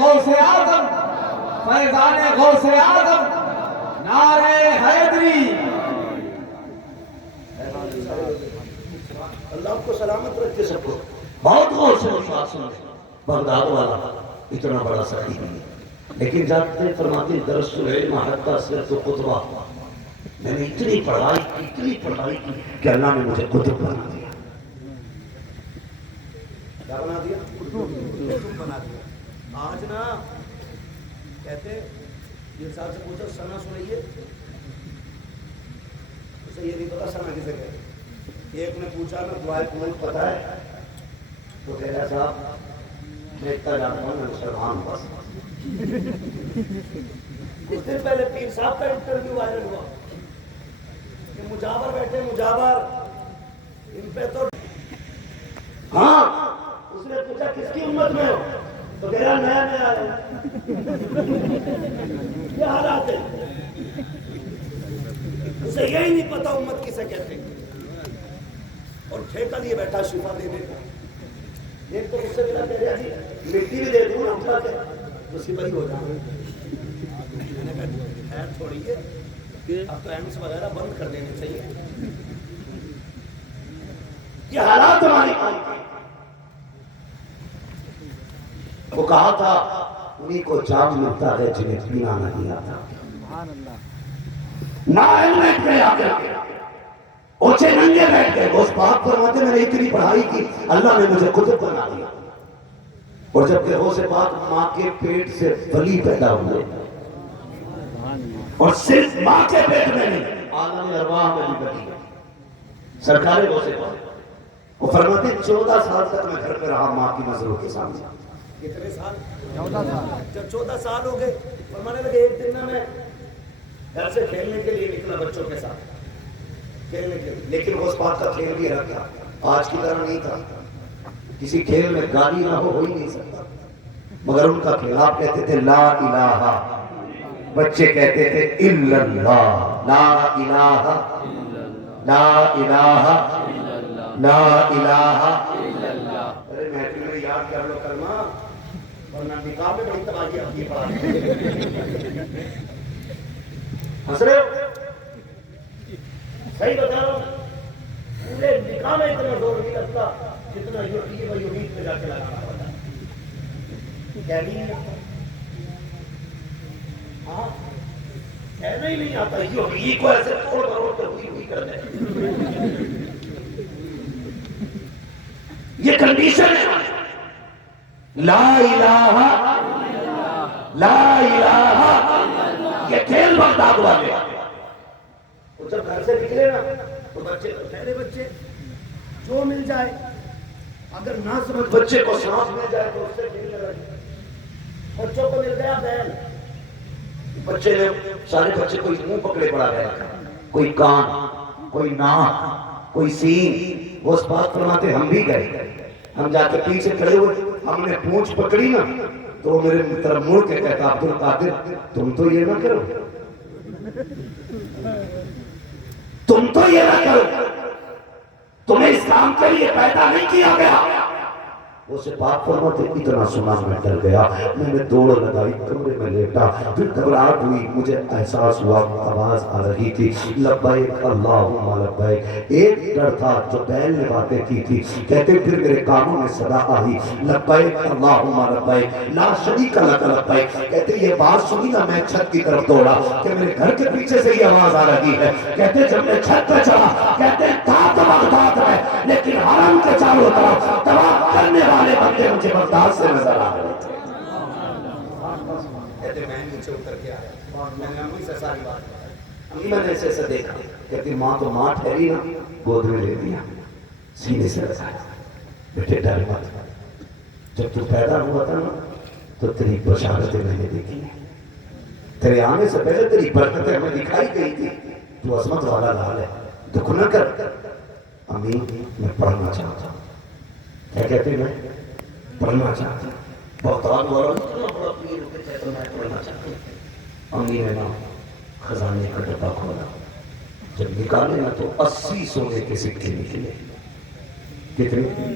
غوث اعظم فیضان غوث اعظم نعرہ حیدری. اللہ کو سلامت رکھے سب کو. بہت غور سے الفاظ سنے. بغداد والا اتنا بڑا سخی نہیں ہے، لیکن جاتے فرماتے درس العلم حتی صرف خطبہ. میں نے اتنی پڑھائی کی کہ اللہ نے مجھے کتب بنا دیا. کیا بنا دیا؟ کتب بنا دیا. آج نا کہتے یہ صاحب سے پوچھو سنا سنائیے، اسے یہ نہیں پتا سنا کسے کہتے. ایک نے پوچھا نا دعائے قبول پتہ ہے تو کہہ رہا صاحب میں اتنا جانتا ہوں میں مسلمان ہوں بس. کچھ دن پہلے پیر صاحب کا انٹرویو وائرل ہوا کہ مجاور بیٹھے مجاور ان پہ تو ہاں اس نے پوچھا کس کی امت میں ہو تو کہہ رہا نیا نیا آیا. کیا حالات ہے، اسے یہی نہیں پتا امت کسے کہتے ہیں اور ٹھیکہ لیے بیٹھا شفا دینے کا. ایک تو اس سے ملا کہہ رہا جی مٹی بھی دے دوں اٹھا کے تو سپاہی ہو جاؤں. میں نے کہا خیر چھوڑیے اب تو ایمس وغیرہ بند کر دینے چاہیے. یہ حالات ہماری قوم کے. وہ کہا تھا انہیں کو جام ملتا ہے جنہیں پینا نہیں آتا. نہ ہیلمٹ پہ آ کر اوچے ننگے بیٹھ گئے. اس پاک فرماتے میں نے اتنی پڑھائی کی اللہ نے مجھے کتب بنا دیا. اور جب کہ غوث پاک ماں کے پیٹ سے ولی پیدا ہوئے اور صرف ماں کے پیٹ میں نہیں عالم ارواح میں بھی بنی سرکار غوث پاک. وہ فرماتے 14 سال تک میں گھر پہ رہا ماں کی نظروں کے سامنے. کتنے سال؟ 14 سال. جب 14 سال ہو گئے فرمانے لگے ایک دن نہ میں گھر سے کھیلنے کے لیے نکلا بچوں کے ساتھ کھیلنے کے لیے. لیکن غوث پاک کا کھیل بھی رکھ گیا. آج کی طرح نہیں تھا کسی کھیل میں گالی نہ ہو ہی نہیں سکتا. مگر ان کا کھیل آپ کہتے تھے لا الہ، بچے کہتے تھے الا اللہ. لا الہ لا الہ لا الہ. ارے محفل میں یاد کر لو کلمہ ورنہ نکاح میں بڑی تباہی آتی ہے. پڑھا ہنس رہے ہو؟ صحیح بتا رہا ہوں پورے نکاح میں اتنا زور نہیں لگتا جتنا یونیک میں جا کے لگانا پڑتا. ہاں کہنا ہی نہیں آتا یہ کو ایسے توڑ مروڑ کے ہوئی کر دے. یہ کنڈیشن ہے. لا الہ لا الہ یہ کھیل بغداد والے. وہ جب گھر سے نکلے نا تو بچے پہلے بچے جو مل جائے اگر نہ سمجھ بچے کو سانس مل جائے تو اس سے کھیلنے لگے. بچوں کو مل گیا بیل بچے نے سارے بچے کوئی منہ پکڑے پڑا گیا کوئی کان کوئی ناک کوئی سین. وہ اس بات فرماتے ہم بھی گئے. ہم جا کے پیچھے کھڑے ہوئے ہم نے پونچھ پکڑی نا تو وہ میرے طرف مڑ کے کہتا عبد القادر تم تو یہ نہ کرو تم تو یہ نہ کرو تمہیں اس کام کے لیے پیدا نہیں کیا گیا. وہ سے بات فرماتے اتنا سنا میں ڈر گیا. میں نے دوڑ لگائی کمرے میں لیٹا پھر گھبراہٹ ہوئی. مجھے احساس ہوا آواز آ رہی تھی لبیک اللہم لبیک. ایک ڈر تھا جو بیل نے باتیں کی تھی. کہتے پھر میرے کانوں میں صدا آئی لبیک اللہم لبیک لا شریک لک لبیک. کہتے یہ بات سنی نا میں چھت کی طرف دوڑا کہ میرے گھر کے پیچھے سے یہ آواز آ رہی ہے. کہتے جب میں چھت پہ چڑھا کہتے تھا تو بغداد ہے لیکن حرم کے چاروں طرف طواف کرنے والے بندے مجھے بغداد سے نظر آ رہے تھے. کہتے میں نیچے اتر کے آیا. میں نے امی سے ساری بات بتائی. امی میں نے ایسے ایسے دیکھا. کہتی ماں تو ماں ٹھہری نا گود میں لے دیا سینے سے لگایا. بیٹے ڈر مت جب تو پیدا ہوا تھا نا تو تیری بشارتیں میں نے دیکھی. تیرے آنے سے پہلے تیری برکتیں ہمیں دکھائی گئی تھی. تو عظمت والا لال ہے دکھ نہ کر. امی میں پڑھنا چاہتا ہوں. کیا کہتے میں پڑھنا چاہتا ہوں. بغداد والا اتنا بڑا پیر ہو کے کہتا میں پڑھنا چاہتا ہوں. امی نے نا خزانے کا ڈبہ کھولا. جب نکالے نا تو 80 سونے کے سکے نکلے. کتنی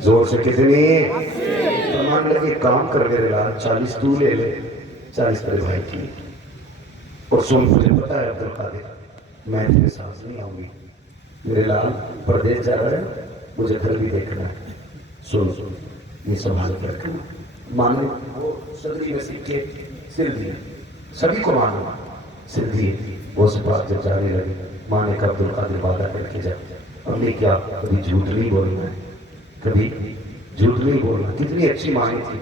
زور سے کتنی؟ فرمان لگے کام کر میرے لال 40 تو لے لے 40 میرے بھائی کی اور سن مجھے پتا ہے عبدالقادر میں تیرے ساتھ نہیں آؤں گی میرے لال پردیش جا رہا ہے مجھے گھر بھی دیکھنا ہے سن یہ سنبھال کے رکھنا مانے وہ صدری میں سکے سر دیے سبھی کو مانو سر دیے وہ سپاس جب جانے لگے ماں نے کہا عبدالقادر وعدہ کر کے جا امی کیا کبھی جھوٹ نہیں بولنا ہے کبھی جھوٹ نہیں بولنا کتنی اچھی مانی تھی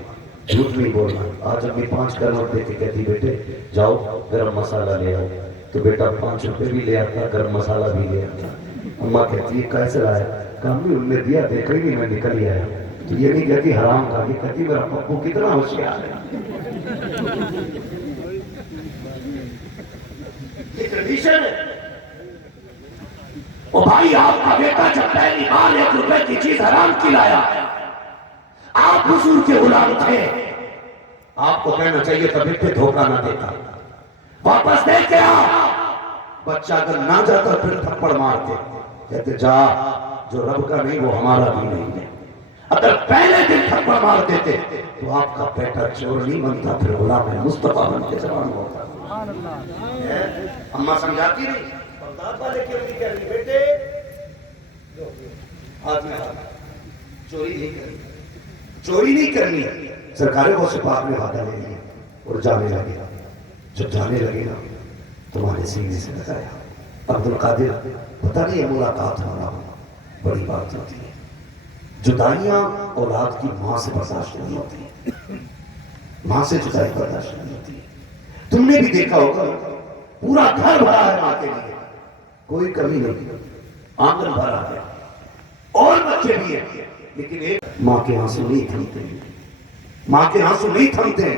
جھوٹ نہیں بولنا آج امی 5 کروڑ دے کے کہتی بیٹے جاؤ گرم مسالہ لے آؤ تو بیٹا 5 روپے بھی لے آتا گرم مسالہ بھی لے آتا اماں کہتی ہے کیسے لایا کہا بھی ان نے دیا دیکھا ہی نہیں میں نکل ہی آیا تو یہ نہیں کہتی حرام کھا کے کہتی میرا پپو کتنا ہوشیار ہے یہ کنڈیشن ہے او بھائی آپ کا بیٹا جب پہلی بار 1 روپے کی چیز حرام کی لایا آپ حضور کے غلام تھے آپ کو کہنا چاہیے تھا بیٹے دھوکہ نہ دیتا واپس دے کے آ بچہ اگر نہ جاتا پھر تھپڑ مارتے کہتے جا جو رب کا نہیں وہ ہمارا بھی نہیں ہے اگر پہلے دن تھپڑ مار دیتے تو آپ کا بیٹا چور نہیں بنتا پھر غلام مصطفیٰ بن کے جوان ہوتا اماں سمجھاتی نہیں بیٹے چوری نہیں کرنی سرکاری کو سپاہ میں وعدہ لے لیا اور جانے لگے جب جانے لگے نا تمہارے سینے سے بتایا عبدالقادر پتہ نہیں ملاقات ہونا بڑی بات ہوتی ہے جدائیاں اولاد کی ماں سے برداشت نہیں ہوتی ماں سے جدائی برداشت نہیں ہوتی تم نے بھی دیکھا ہوگا پورا گھر بھرا ہے ماں کے لیے کوئی کمی نہیں آنگن بھرا ہے اور بچے بھی ہیں لیکن ایک ماں کے آنسو نہیں تھمتے ماں کے آنسو نہیں تھمتے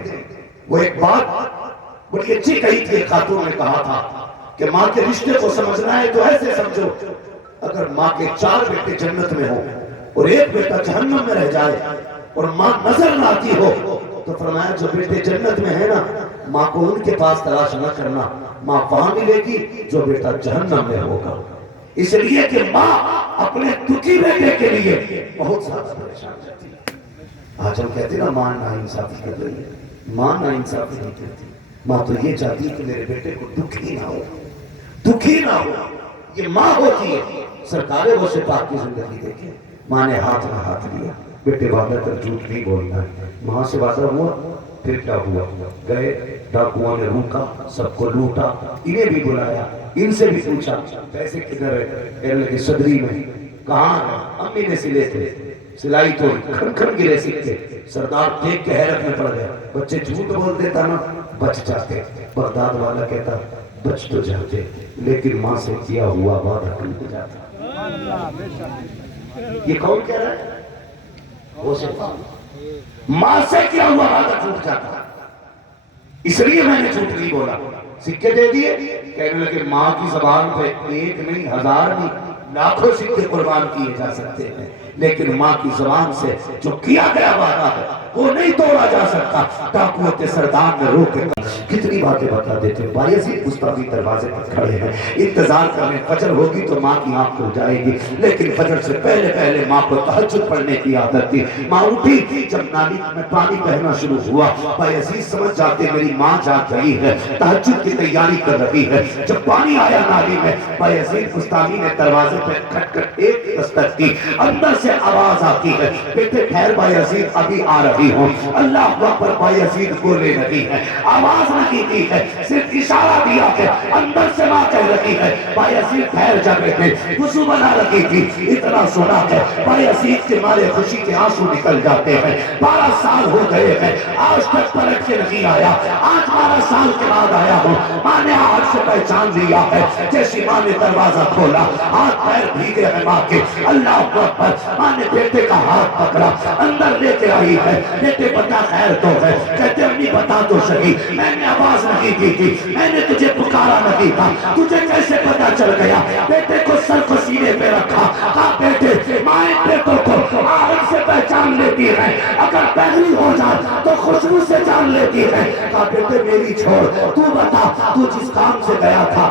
وہ ایک بات بڑی اچھی کہی تھی خاتون نے کہا تھا کہ ماں کے رشتے کو سمجھنا ہے تو ایسے سمجھو اگر ماں کے 4 بیٹے جنت میں ہوں اور ایک بیٹا جہنم میں رہ جائے اور ماں نظر نہ آتی ہو تو فرمایا جو بیٹے جنت میں ہے نا ماں کو ان کے پاس تلاش نہ کرنا ماں وہاں ملے گی جو بیٹا جہنم میں ہوگا اس لیے کہ ماں اپنے دکھی بیٹے کے لیے بہت زیادہ پریشان رہتی ہے آج ہم کہتے ہیں نا ماں ناانصافی کر رہی ہے ماں ناانصافی نہیں کرتی ماں تو یہ چاہتی ہے کہ میرے بیٹے کو دکھ ہی نہ ہو یہ ماں ہوتی ہے سرکار وہ سپاہ کی زندگی دیکھیں ماں نے ہاتھ میں ہاتھ لیا بیٹے وعدہ کر جھوٹ نہیں بولنا ہے ماں سے وعدہ ہوا پھر کیا ہوا گئے ڈاکوؤں نے روکا سب کو لوٹا انہیں بھی بلایا ان سے بھی پوچھا پیسے کدھر ہے کہنے لگے صدری میں کہاں ہے امی نے سلے تھے سلائی تو کھن کھن گرے سکتے سردار دیکھ کے حیرت میں پڑ گیا بچے جھوٹ بول دیتا نا بچ جاتے بغداد والا کہتا بچ تو جاتے لیکن ماں سے کیا ہوا وعدہ ٹوٹ جاتا یہ کون کہہ رہا ہے وہ ماں سے کیا ہوا وعدہ ٹوٹ جاتا اس لیے میں نے جھوٹ نہیں بولا سکے دے دیے کہنے لگے ماں کی زبان پہ 1 نہیں 1000 نہیں لاکھوں سکے قربان کیے جا سکتے ہیں لیکن ماں کی زبان سے جو کیا گیا وعدہ ہے وہ نہیں توڑا جا سکتا ڈاکوؤں کے سردار نے روک کے کتنی باتیں بتا دیتے ہیں بایزید بستامی دروازے پر کھڑے ہیں انتظار کرنے فجر ہوگی تو ماں کی آنکھ کھل جائے گی لیکن فجر سے پہلے ماں کو تہجد پڑھنے کی عادت تھی ماں اٹھی جب نالی میں پانی بہنا شروع ہوا بایزید سمجھ جاتے میری ماں جاگ رہی ہے تہجد کی تیاری کر رہی ہے جب پانی آیا نالی میں بایزید بستامی نے دروازے پہ کھٹ کھٹ ایک دستک کی اندر سے آواز آتی ہے بیٹے ٹھہر بایزید ابھی آ رہی ہوں اللہ اکبر بایزید بولے نہیں ہے آواز نہیں دی ہے صرف اشارہ دیا ہے اندر سے ماں کہہ رہی ہے بایزید ٹھہر جا بیٹے وضو بنا رہی تھی اتنا سنا ہے بایزید کے مارے خوشی کے آنسو نکل جاتے ہیں 12 سال ہو گئے ہیں آج تک پلٹ کے نہیں آیا آج 12 سال کے بعد آیا ہوں ماں نے آج سے پہچان لیا ہے جیسی ماں نے دروازہ کھولا ہاتھ پیر بھیگے ہیں ماں کے اللہ اکبر ماں نے بیٹے کا ہاتھ پکڑا اندر لے کے آئی ہے بیٹے بتا خیر تو ہے کہتے امی بتا تو صحیح میں نے آواز نہیں دی تھی میں نے تجھے پکارا نہیں تھا تجھے کیسے پتا چل گیا بیٹے کو سر کو سینے پہ رکھا کہا بیٹے مائیں بیٹوں کو آہٹ سے پہچان لیتی ہے اگر پہلی ہو جائے تو خوشبو سے جان لیتی ہے کہا بیٹے میری چھوڑ تو بتا تو جس کام سے گیا تھا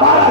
12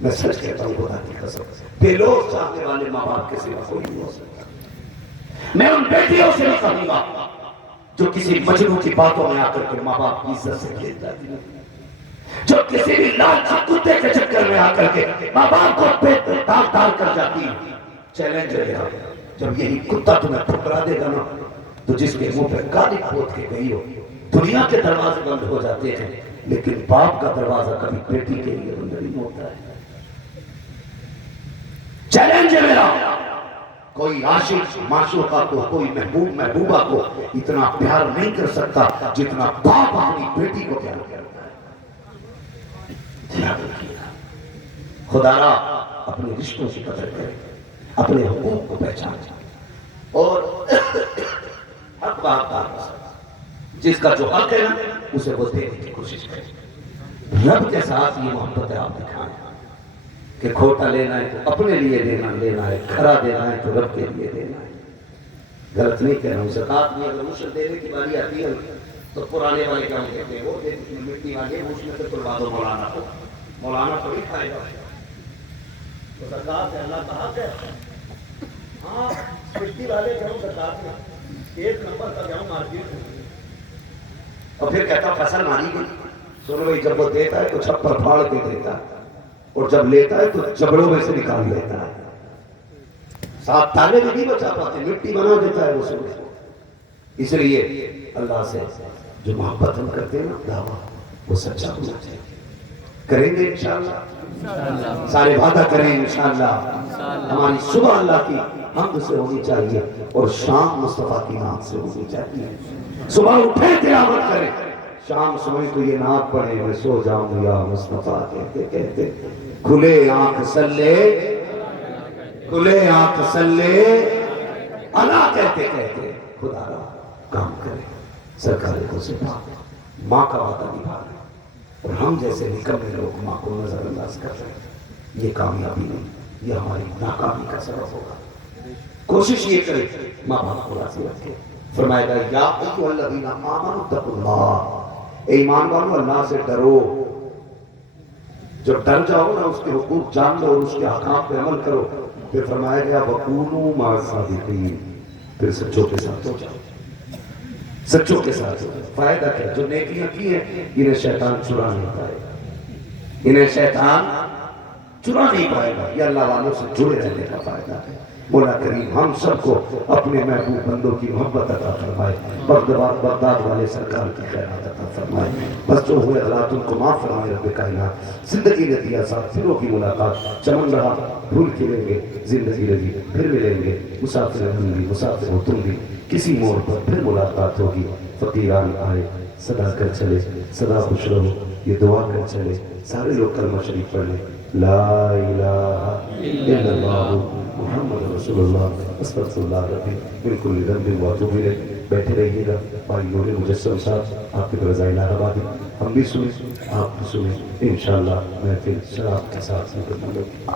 میں سچ کہتا ہوں خدا کی قسم، بے لوث چاہنے والے ماں باپ کے سوا کوئی نہیں ہو سکتا۔ میں ان بیٹیوں سے بھی کہوں گا جو کسی مجنوں کی باتوں میں آ کر کے ماں باپ کی عزت سے کھیل جاتی ہیں، جو کسی بھی لالچی کتے کے چکر میں آ کر کے ماں باپ کو پیٹ ڈال کر جاتی ہے، چیلنج ہے یہاں، جب یہی کتا تمہیں ٹھکرا دے گا نا تو جس کے منہ پہ گالی کھود کے گئی ہو، دنیا کے دروازے بند ہو جاتے ہیں لیکن باپ کا دروازہ کبھی بیٹی کے لیے بند نہیں ہوتا ہے۔ چیلنج ہے میرا، کوئی عاشق معشوقہ کو، کوئی محبوب محبوبہ کو اتنا پیار نہیں کر سکتا جتنا باپ اپنی بیٹی کو پیار کرتا ہے۔ خدا را اپنے رشتوں کی قدر کرے، اپنے حقوق کو پہچانے اور حق بات جس کا جو حق ہے نا اسے وہ دینے کی کوشش کرے۔ رب کے ساتھ یہ محبت آپ دکھائیں کہ کھوٹا لینا ہے تو اپنے لیے لینا ہے، کھرا دینا ہے تو رب کے لیے دینا ہے۔ غلط نہیں کہہ رہا ہوں، زکوٰۃ میں اگر مشر دینے کی باری آتی ہے تو پرانے والے کیا کہتے ہیں، وہ دیتے ہیں مٹی والے، اس میں سے تلوا دو مولانا کو، مولانا کو نہیں کھائے گا۔ تو زکوٰۃ ہے، اللہ کا حق ہے۔ ہاں مٹی والے جاؤں زکوٰۃ میں 1 نمبر کا جاؤں مارکیٹ میں اور پھر کہتا فصل ماری گئی۔ سنو بھائی، جب وہ دیتا ہے تو چھپر پھاڑ کے دیتا ہے اور جب لیتا ہے تو جبڑوں میں سے نکال لیتا ہے، ساتھ تانے بھی نہیں بچا پاتے، مٹی بنا دیتا ہے وہ سب۔ اس لیے اللہ سے جو محبت ہم کرتے ہیں نا دعویٰ وہ سچا ہونا چاہیے۔ کریں گے انشاءاللہ، سارے وعدہ کریں انشاءاللہ۔ ہماری صبح اللہ کی حمد سے ہونی چاہیے اور شام مصطفیٰ کی نام سے ہونی چاہیے۔ صبح اٹھے تلاوت کریں، شام سوئیں تو یہ نعت پڑھیں، میں سو جاؤں یا مصطفیٰ کہتے کہتے کھلے آنکھ سلے، کھلے آنکھ سلے اللہ کہتے کہتے خدا را کام کرے۔ سرکار کو سے ماں کا وعدہ نبھا رہے اور ہم جیسے نکمے لوگ ماں کو نظر انداز کر رہے ہیں، یہ کامیابی نہیں، یہ ہماری ناکامی کا سبب ہوگا۔ کوشش یہ کرے ماں باپ کو راضی رکھے۔ فرمائے گا یا ایھا الذین آمنوا اتقوا اللہ، اے ایمان والو اللہ سے ڈرو۔ جب ڈر جاؤ نا، اس کے حقوق جان لو اور اس کے احکام پہ عمل کرو، پھر فرمایا گیا وَكُونُوا مَعَ الصَّادِقِينَ، پھر سچوں کے ساتھ ہو جاؤ، سچوں کے ساتھ ہو جاؤ۔ فائدہ کیا؟ جو نیکیاں کی ہیں انہیں شیطان چرا نہیں پائے گا، انہیں شیطان چرا نہیں پائے گا، یہ اللہ والوں سے جڑے رہنے کا فائدہ ہے۔ مولا کریم ہم سب کو اپنے محبوب بندوں کی محبت عطا فرمائے، بغداد والے سرکار کی خیرات عطا فرمائے، بس جو ہوئے غلط ان کو معاف فرمائے رب کائنات۔ زندگی نے دیا ساتھ پھروں کی ملاقات، چمن رہا بھول کھلیں گے، زندگی رہی پھر ملیں گے، مسافر ہم بھی مسافر ہو تم بھی، کسی موڑ پر پھر ملاقات ہوگی۔ فقیران آئے صدا کر چلے، صدا خوش رہو یہ دعا کر چلے، سارے لوگ کلمہ شریف پڑھ لیں، لا الہ الا اللہ محمد رسول اللہ استغفر اللہ ربی من کل ذنب واتوب الیہ۔ بیٹھے رہیے گا، بھائی نور مجسم صاحب آپ کے رضا الہ آبادی، ہم بھی سنیں آپ بھی سنیں، انشاءاللہ محفل شراب کے ساتھ مکمل ہوگی۔